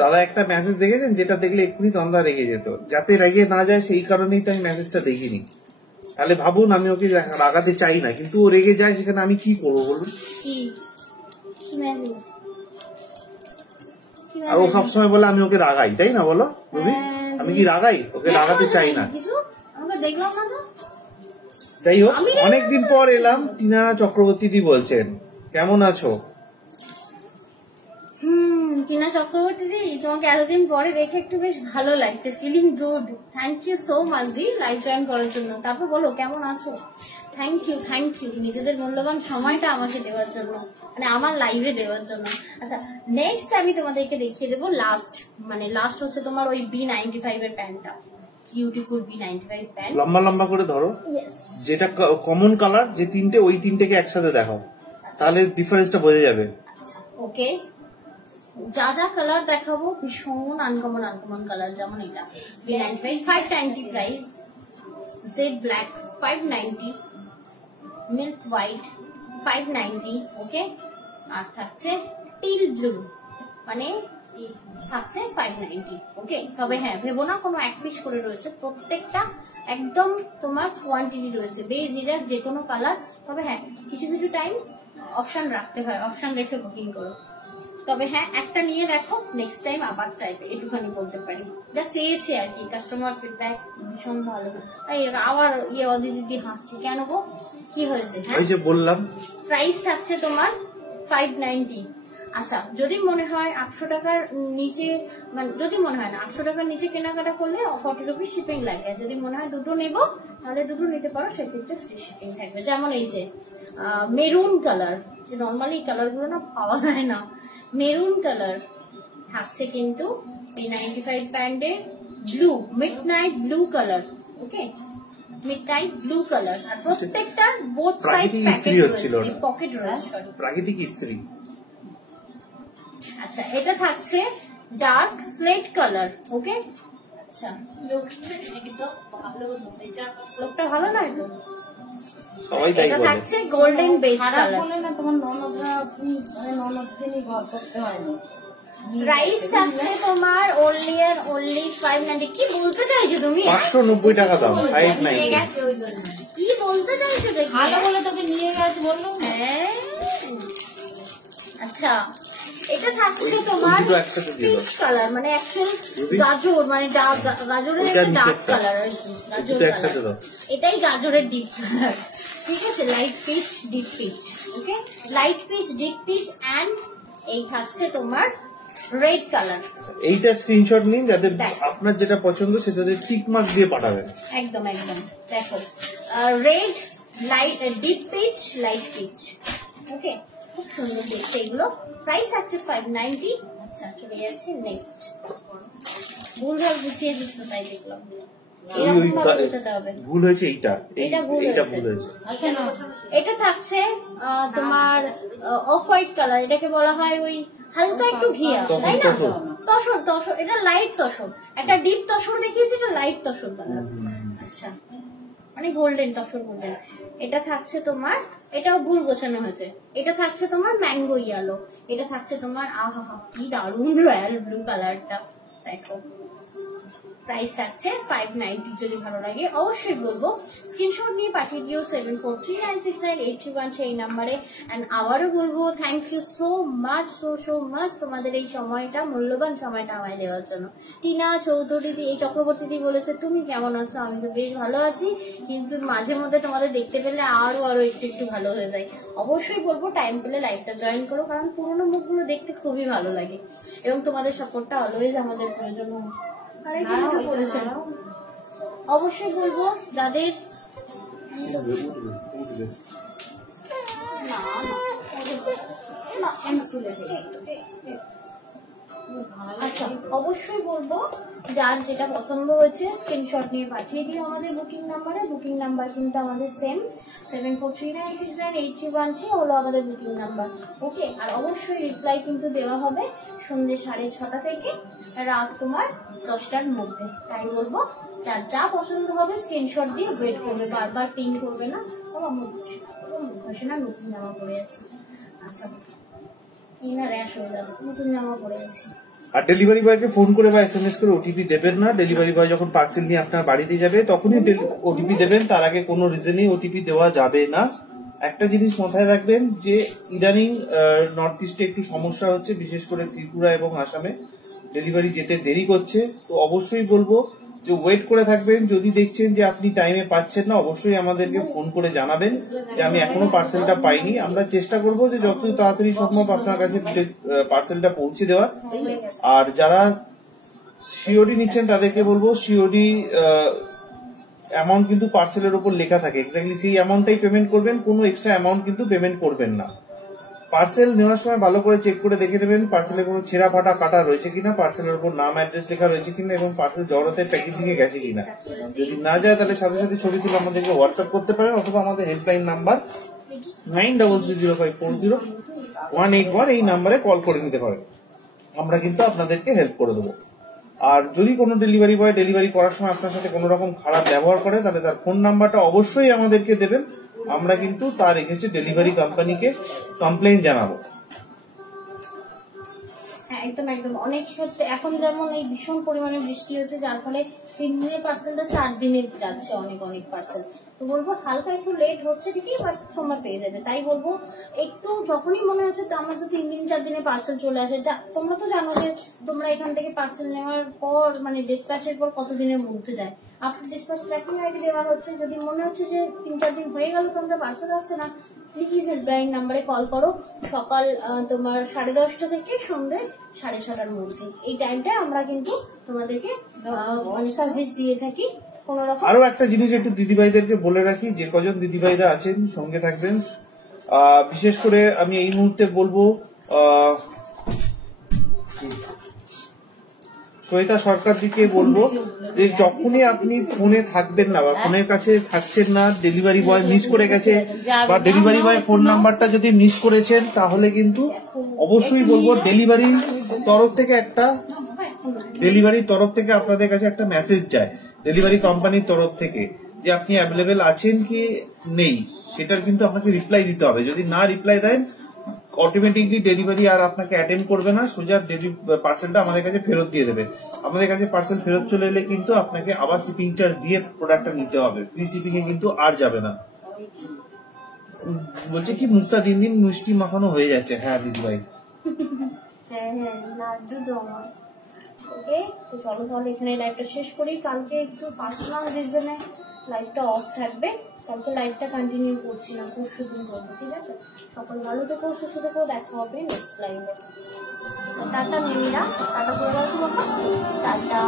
দাদা একটা মেসেজ দেখেছেন যেটা দেখলে এক্ষুনি তন্দা রেগে যেত, যাতে রেগে না যায় সেই কারণেই তো আমি মেসেজটা দেখিনি। তাহলে ভাবুন আমি ওকে রাগাতে চাই না, কিন্তু ও রেগে যায়, সেখানে আমি কি করবো বলুন? আর ও সবসময় বলে আমি ওকে রাগাই, তাই না বলো রবি? আমি কি রাগাই? ওকে রাগাতে চাই না। দেখলাম না তো। যাই হোক, অনেকদিন পর এলাম। টিনা চক্রবর্তী দি বলছেন কেমন আছো? টিনা চক্রবর্তী দি, তোমাকে এতদিন পরে দেখে একটু বেশ ভালো লাগছে, feeling good. Thank you so much the live join করার জন্য। তারপর বলো কেমন আছো? থ্যাংক ইউ নিজেদের মূল্যবান সময়টা আমাকে দেওয়ার জন্য, মানে আমার লাইভে দেওয়ার জন্য। আচ্ছা, নেক্সট আমি তোমাদেরকে দেখিয়ে দেবো লাস্ট হচ্ছে তোমার ওই B95 এর প্যান্টটা, বিউটিফুল B95 প্যান্ট। লম্বা লম্বা করে ধরো, যেটা কমন কালার, যে তিনটে ওই তিনটেকে একসাথে দেখাও, তাহলে ডিফারেন্সটা বোঝা যাবে। আচ্ছা, ওকে, যা যা কালার দেখাবো ভীষণ আনকমন কালার, যেমন এটা B95 590 price, jet black 590, milk white 590, ওকে। আর থাকছে টিল ব্লু, মানে থাকছে 590, ওকে। তবে হ্যাঁ, ভেবো না কোনো এক পিস করে রয়েছে, প্রত্যেকটা একদম তোমার কোয়ান্টিটি রয়েছে, বেজিরার যে কোনো কালার। তবে হ্যাঁ, কিছু কিছু টাইম অপশন রাখতে হয়, অপশন রেখে বুকিং করো। তবে হ্যাঁ একটা নিয়ে দেখো, নেক্সট টাইম আবার চাইবে, এটুখানি বলতে পারি। যা চেয়েছে আর কি, কাস্টমার ফিডব্যাক ভীষণ ভালো। এই আবার অদিতি হাসছে কেন গো, কি হয়েছে? হ্যাঁ, ওই যে বললাম প্রাইস থাকছে তোমার 590। আচ্ছা, যদি মনে হয় 800 টাকার নিচে, মানে যদি মনে হয় না 800 টাকার নিচে কেনাকাটা করলে 40 রুপিস শিপিং লাগে। আর যদি মনে হয় দুটো নেবো তাহলে দুটো নিতে পারো, সেক্ষেত্রে ফ্রি শিপিং থাকবে। যেমন এই যে মেরুন কালার, যে নর্মালি কালার গুলো না পাওয়া যায় না, মেরুন কালার থাকছে কিন্তু এই 95 প্যান্ডে blue, midnight blue colour. Okay, midnight blue colour. আর প্রত্যেকটার বোথ সাইড প্রাকৃতিক ইস্ত্রি হচ্ছিল প্যাকেট ওটা। পকেট রয়েছে, সরি প্রাকৃতিক ইস্ত্রি। আচ্ছা, এটা থাকছে ডার্ক স্লেট কালার। ওকে, আচ্ছা, লোকটা ভালো নয় তো? সবাই তাই এটা বলে। থাকছে গোল্ডেন বেজ খারাপ কালার। বলে না, তোমার ননদরা ননদকে নিয়ে ঘর করতে হয়নি। প্রাইস থাকছে তোমার only and only 590। কি বলতে চাইছো তুমি? 590 টাকা দাম, নিয়ে 590। গেছে ওই জন্য। কি বলতে চাইছো এটা? ভালো বলে তোকে নিয়ে গেছে বললো। হ্যাঁ, আচ্ছা, এটা থাকছে তোমার ওই দুটো একসাথে দিয়ে দাও। পিচ কালার, মানে অ্যাকচুয়াল রুবি? গাজর, মানে গাজরের ওইটা একটা ডার্ক নিচেরটা। কালার আর কি, গাজর দুটো একসাথে কালার। দাও। এটাই গাজরের ডিপ কালার, ঠিক আছে? Light peach deep peach. Okay, light peach deep peach and এই থাকছে তোমার রেড কালার। এইটা স্ক্রিনশট নিন, যাতে দেখ। আপনার যেটা পছন্দ সেটাতে টিক মার্ক দিয়ে পাঠাবেন। একদম একদম, দেখো red, light deep peach, light peach. Okay, খুব সুন্দর দেখতে এগুলো। প্রাইস আছে 590। আচ্ছা, চলে যাচ্ছে নেক্সট। ভুলভাল গুছিয়ে দিচ্ছ তাই দেখলাম, এরকম ভাবে গুছাতে হবে। ভুল হয়েছে এইটা, এটা ভুল এইটা হয়েছে। ভুল হয়েছে। আচ্ছা, না, এটা থাকছে তোমার অফ হোয়াইট কালার। এটাকে বলা হয় ওই হালকা একটু ঘিয়া, তাই না? তসর। তসর, তসর। এটা লাইট তসর, একটা ডিপ তসর দেখিয়েছি, এটা লাইট তসর কালার। আচ্ছা, মানে গোল্ডেন, তসর গোল্ডেন। এটা থাকছে তোমার, এটাও ভুল গোছানো হয়েছে। এটা থাকছে তোমার ম্যাঙ্গো ইয়েলো। এটা থাকছে তোমার আহা কি দারুণ রয়্যাল ব্লু কালারটা, দেখো। প্রাইস থাকছে 590। যদি ভালো লাগে অবশ্যই বলবো, স্ক্রিনশট নিয়ে পাঠিয়ে দিও 7439698313 এই নাম্বারে। এন্ড আবারও বলবো thank you so much, so much তোমাদের এই সময়টা, মূল্যবান সময়টা আমায় দেওয়ার জন্য। টিনা চৌধুরী এই চক্রবর্তী বলেছে তুমি কেমন আছো? আমি তো বেশ ভালো আছি, কিন্তু মাঝে মধ্যে তোমাদের দেখতে পেলে আরো একটু ভালো হয়ে যায়। অবশ্যই বলবো টাইম পেলে লাইভটা জয়েন করো, কারণ পুরোনো মুখগুলো দেখতে খুবই ভালো লাগে এবং তোমাদের সাপোর্টটা অলওয়েজ আমাদের প্রয়োজন হয়। অবশ্যই বলবো যাদের আচ্ছা, অবশ্যই বলবো যার যেটা পছন্দ হয়েছে স্ক্রিনশট নিয়ে পাঠিয়ে দিও আমাদের বুকিং নাম্বারে। বুকিং নাম্বার কিন্তু আমাদের সেম, 7439698313 হলো আমাদের বুকিং নাম্বার। ওকে, আর অবশ্যই রিপ্লাই কিন্তু দেওয়া হবে সন্ধ্যে 6:30 থেকে রাত তোমার 10টার মধ্যে। তাই বলবো যার যা পছন্দ হবে স্ক্রিনশট দিয়ে ওয়েট করবে, বারবার পিং করবে না। ও আমার ঘষে না, নতুন জামা পরে আছে। আচ্ছা, কি না র্যাশ হয়ে যাবে, নতুন জামা পরে আছে। আর ডেলিভারি বয়কে ফোন করে বা এসএমএস করে ওটিপি দেবেন না। ডেলিভারি বয় যখন পার্সেল নিয়ে আপনার বাড়িতে যাবে তখনই ওটিপি দেবেন, তার আগে কোনো রিজনেই ওটিপি দেওয়া যাবে না। একটা জিনিস মাথায় রাখবেন যে ইদানিং নর্থ ইস্টে একটু সমস্যা হচ্ছে, বিশেষ করে ত্রিপুরা এবং আসামে ডেলিভারি যেতে দেরি করছে। তো অবশ্যই বলবো যে ওয়েট করে থাকবেন। যদি দেখছেন যে আপনি টাইমে পাচ্ছেন না, অবশ্যই আমাদেরকে ফোন করে জানাবেন যে আমি এখনো পার্সেলটা পাইনি। আমরা চেষ্টা করব যে যত তাড়াতাড়ি সম্ভব আপনার কাছে পার্সেলটা পৌঁছে দেওয়ার। আর যারা সিওডি নিচ্ছেন তাদেরকে বলবো সিওডি অ্যামাউন্ট কিন্তু পার্সেলের উপর লেখা থাকে, এক্স্যাক্টলি সেই অ্যামাউন্টটাই পেমেন্ট করবেন, কোনো এক্সট্রা অ্যামাউন্ট কিন্তু পেমেন্ট করবেন না। পার্সেল নেওয়ার সময় ভালো করে চেক করে দেখে নেবেন পার্সেলে কোনো ছেঁড়া ফাটা কাটা রয়েছে কিনা, পার্সেলের উপর নাম অ্যাড্রেস লেখা রয়েছে কিনা এবং পার্সেল জড়াতে প্যাকেজিং এ গেছে কিনা। যদি না যায় তাহলে সাথে সাথে ছবি তুলে আমাদেরকে হোয়াটসঅ্যাপ করতে পারেন, অথবা আমাদের হেল্পলাইন নাম্বার 9330540181 এই নাম্বারে কল করে নিতে পারেন। আমরা কিন্তু আপনাদেরকে হেল্প করে দেবো। আর যদি কোনো ডেলিভারি বয় ডেলিভারি করার সময় আপনার সাথে কোনো রকম খারাপ ব্যবহার করে তাহলে তার ফোন নাম্বারটা অবশ্যই আমাদেরকে দেবেন, আমরা কিন্তু তার এগেইনস্টে ডেলিভারি কোম্পানিকে কমপ্লেইন জানাবো। হ্যাঁ, একদম একদম অনেক ক্ষেত্রে এখন যেমন এই ভীষণ পরিমাণে বৃষ্টি হচ্ছে, যার ফলে 3 দিনের পার্সেলটা 4 দিনে যাচ্ছে অনেক অনেক পার্সেল। তো বলবো হালকা একটু লেট হচ্ছে ঠিকই, বাট তোমরা পেয়ে যাবে। তাই বলবো একটু যখনই মনে হচ্ছে তো আমরা তো 3 দিন 4 দিনে পার্সেল চলে আসে, তোমরা তো জানো যে তোমরা এখান থেকে পার্সেল নেওয়ার পর মানে ডিসপ্যাচের পর কত দিনের মধ্যে যায়। আপনার ডিসপ্যাচ ট্র্যাকিং আইডি দেওয়া হচ্ছে, যদি মনে হচ্ছে যে 3-4 দিন হয়ে গেল তোমরা পার্সেল আসছে না, প্লিজ হেল্পলাইন নাম্বারে কল করো। সকাল তোমার 10:30 থেকে সন্ধ্যে 6:30টার মধ্যে, এই টাইমটায় আমরা কিন্তু তোমাদেরকে মানে সার্ভিস দিয়ে থাকি। কোনো রকম আরো একটা জিনিস একটু দিদিভাইদেরকে বলে রাখি, যে কজন দিদিভাইরা আছেন সঙ্গে থাকবেন, বিশেষ করে আমি এই মুহূর্তে বলবো শ্বেতা সরকার দিকে বলবো যে যখনই আপনি ফোনে থাকবেন না বা ফোনের কাছে থাকছেন না, ডেলিভারি বয় মিস করে গেছে বা ডেলিভারি বয় ফোন নাম্বারটা যদি মিস করেছেন, তাহলে কিন্তু অবশ্যই বলবো ডেলিভারির তরফ থেকে আপনাদের কাছে একটা মেসেজ যায় ডেলিভারি কোম্পানির তরফ থেকে যে আপনি অ্যাভেলেবেল আছেন কি নেই, সেটার কিন্তু আপনাকে রিপ্লাই দিতে হবে। যদি না রিপ্লাই দেন, অটোমেটিকলি ডেলিভারি আর আপনাকে অ্যাটেন্ড করবে না, সোজা পার্সেলটা আমাদের কাছে ফেরত দিয়ে দেবে। আমাদের কাছে পার্সেল ফেরত চলে এলে কিন্তু আপনাকে আবার শিপিং চার্জ দিয়ে প্রোডাক্টটা নিতে হবে, ফ্রি শিপিং এ কিন্তু আর যাবে না। বলছে কি মুখটা দিন দিন মিষ্টি মাখানো হয়ে যাচ্ছে। হ্যাঁ দিদিভাই, হ্যাঁ হ্যাঁ লাড্ডু তো আমার। ওকে, তো চলো তাহলে এখানে লাইভটা শেষ করি। কালকে একটু পার্সোনাল রিজনে লাইভটা অফ থাকবে, কালকে লাইভটা কন্টিনিউ করছি না, পরশু দিন করবো, ঠিক আছে? সকল ভালো থেকো, সুস্থ থেকো, দেখা হবে নেক্সট লাইভে। টাটা মেয়েরা, টাটা করে দাও তো বাবা, টাটা।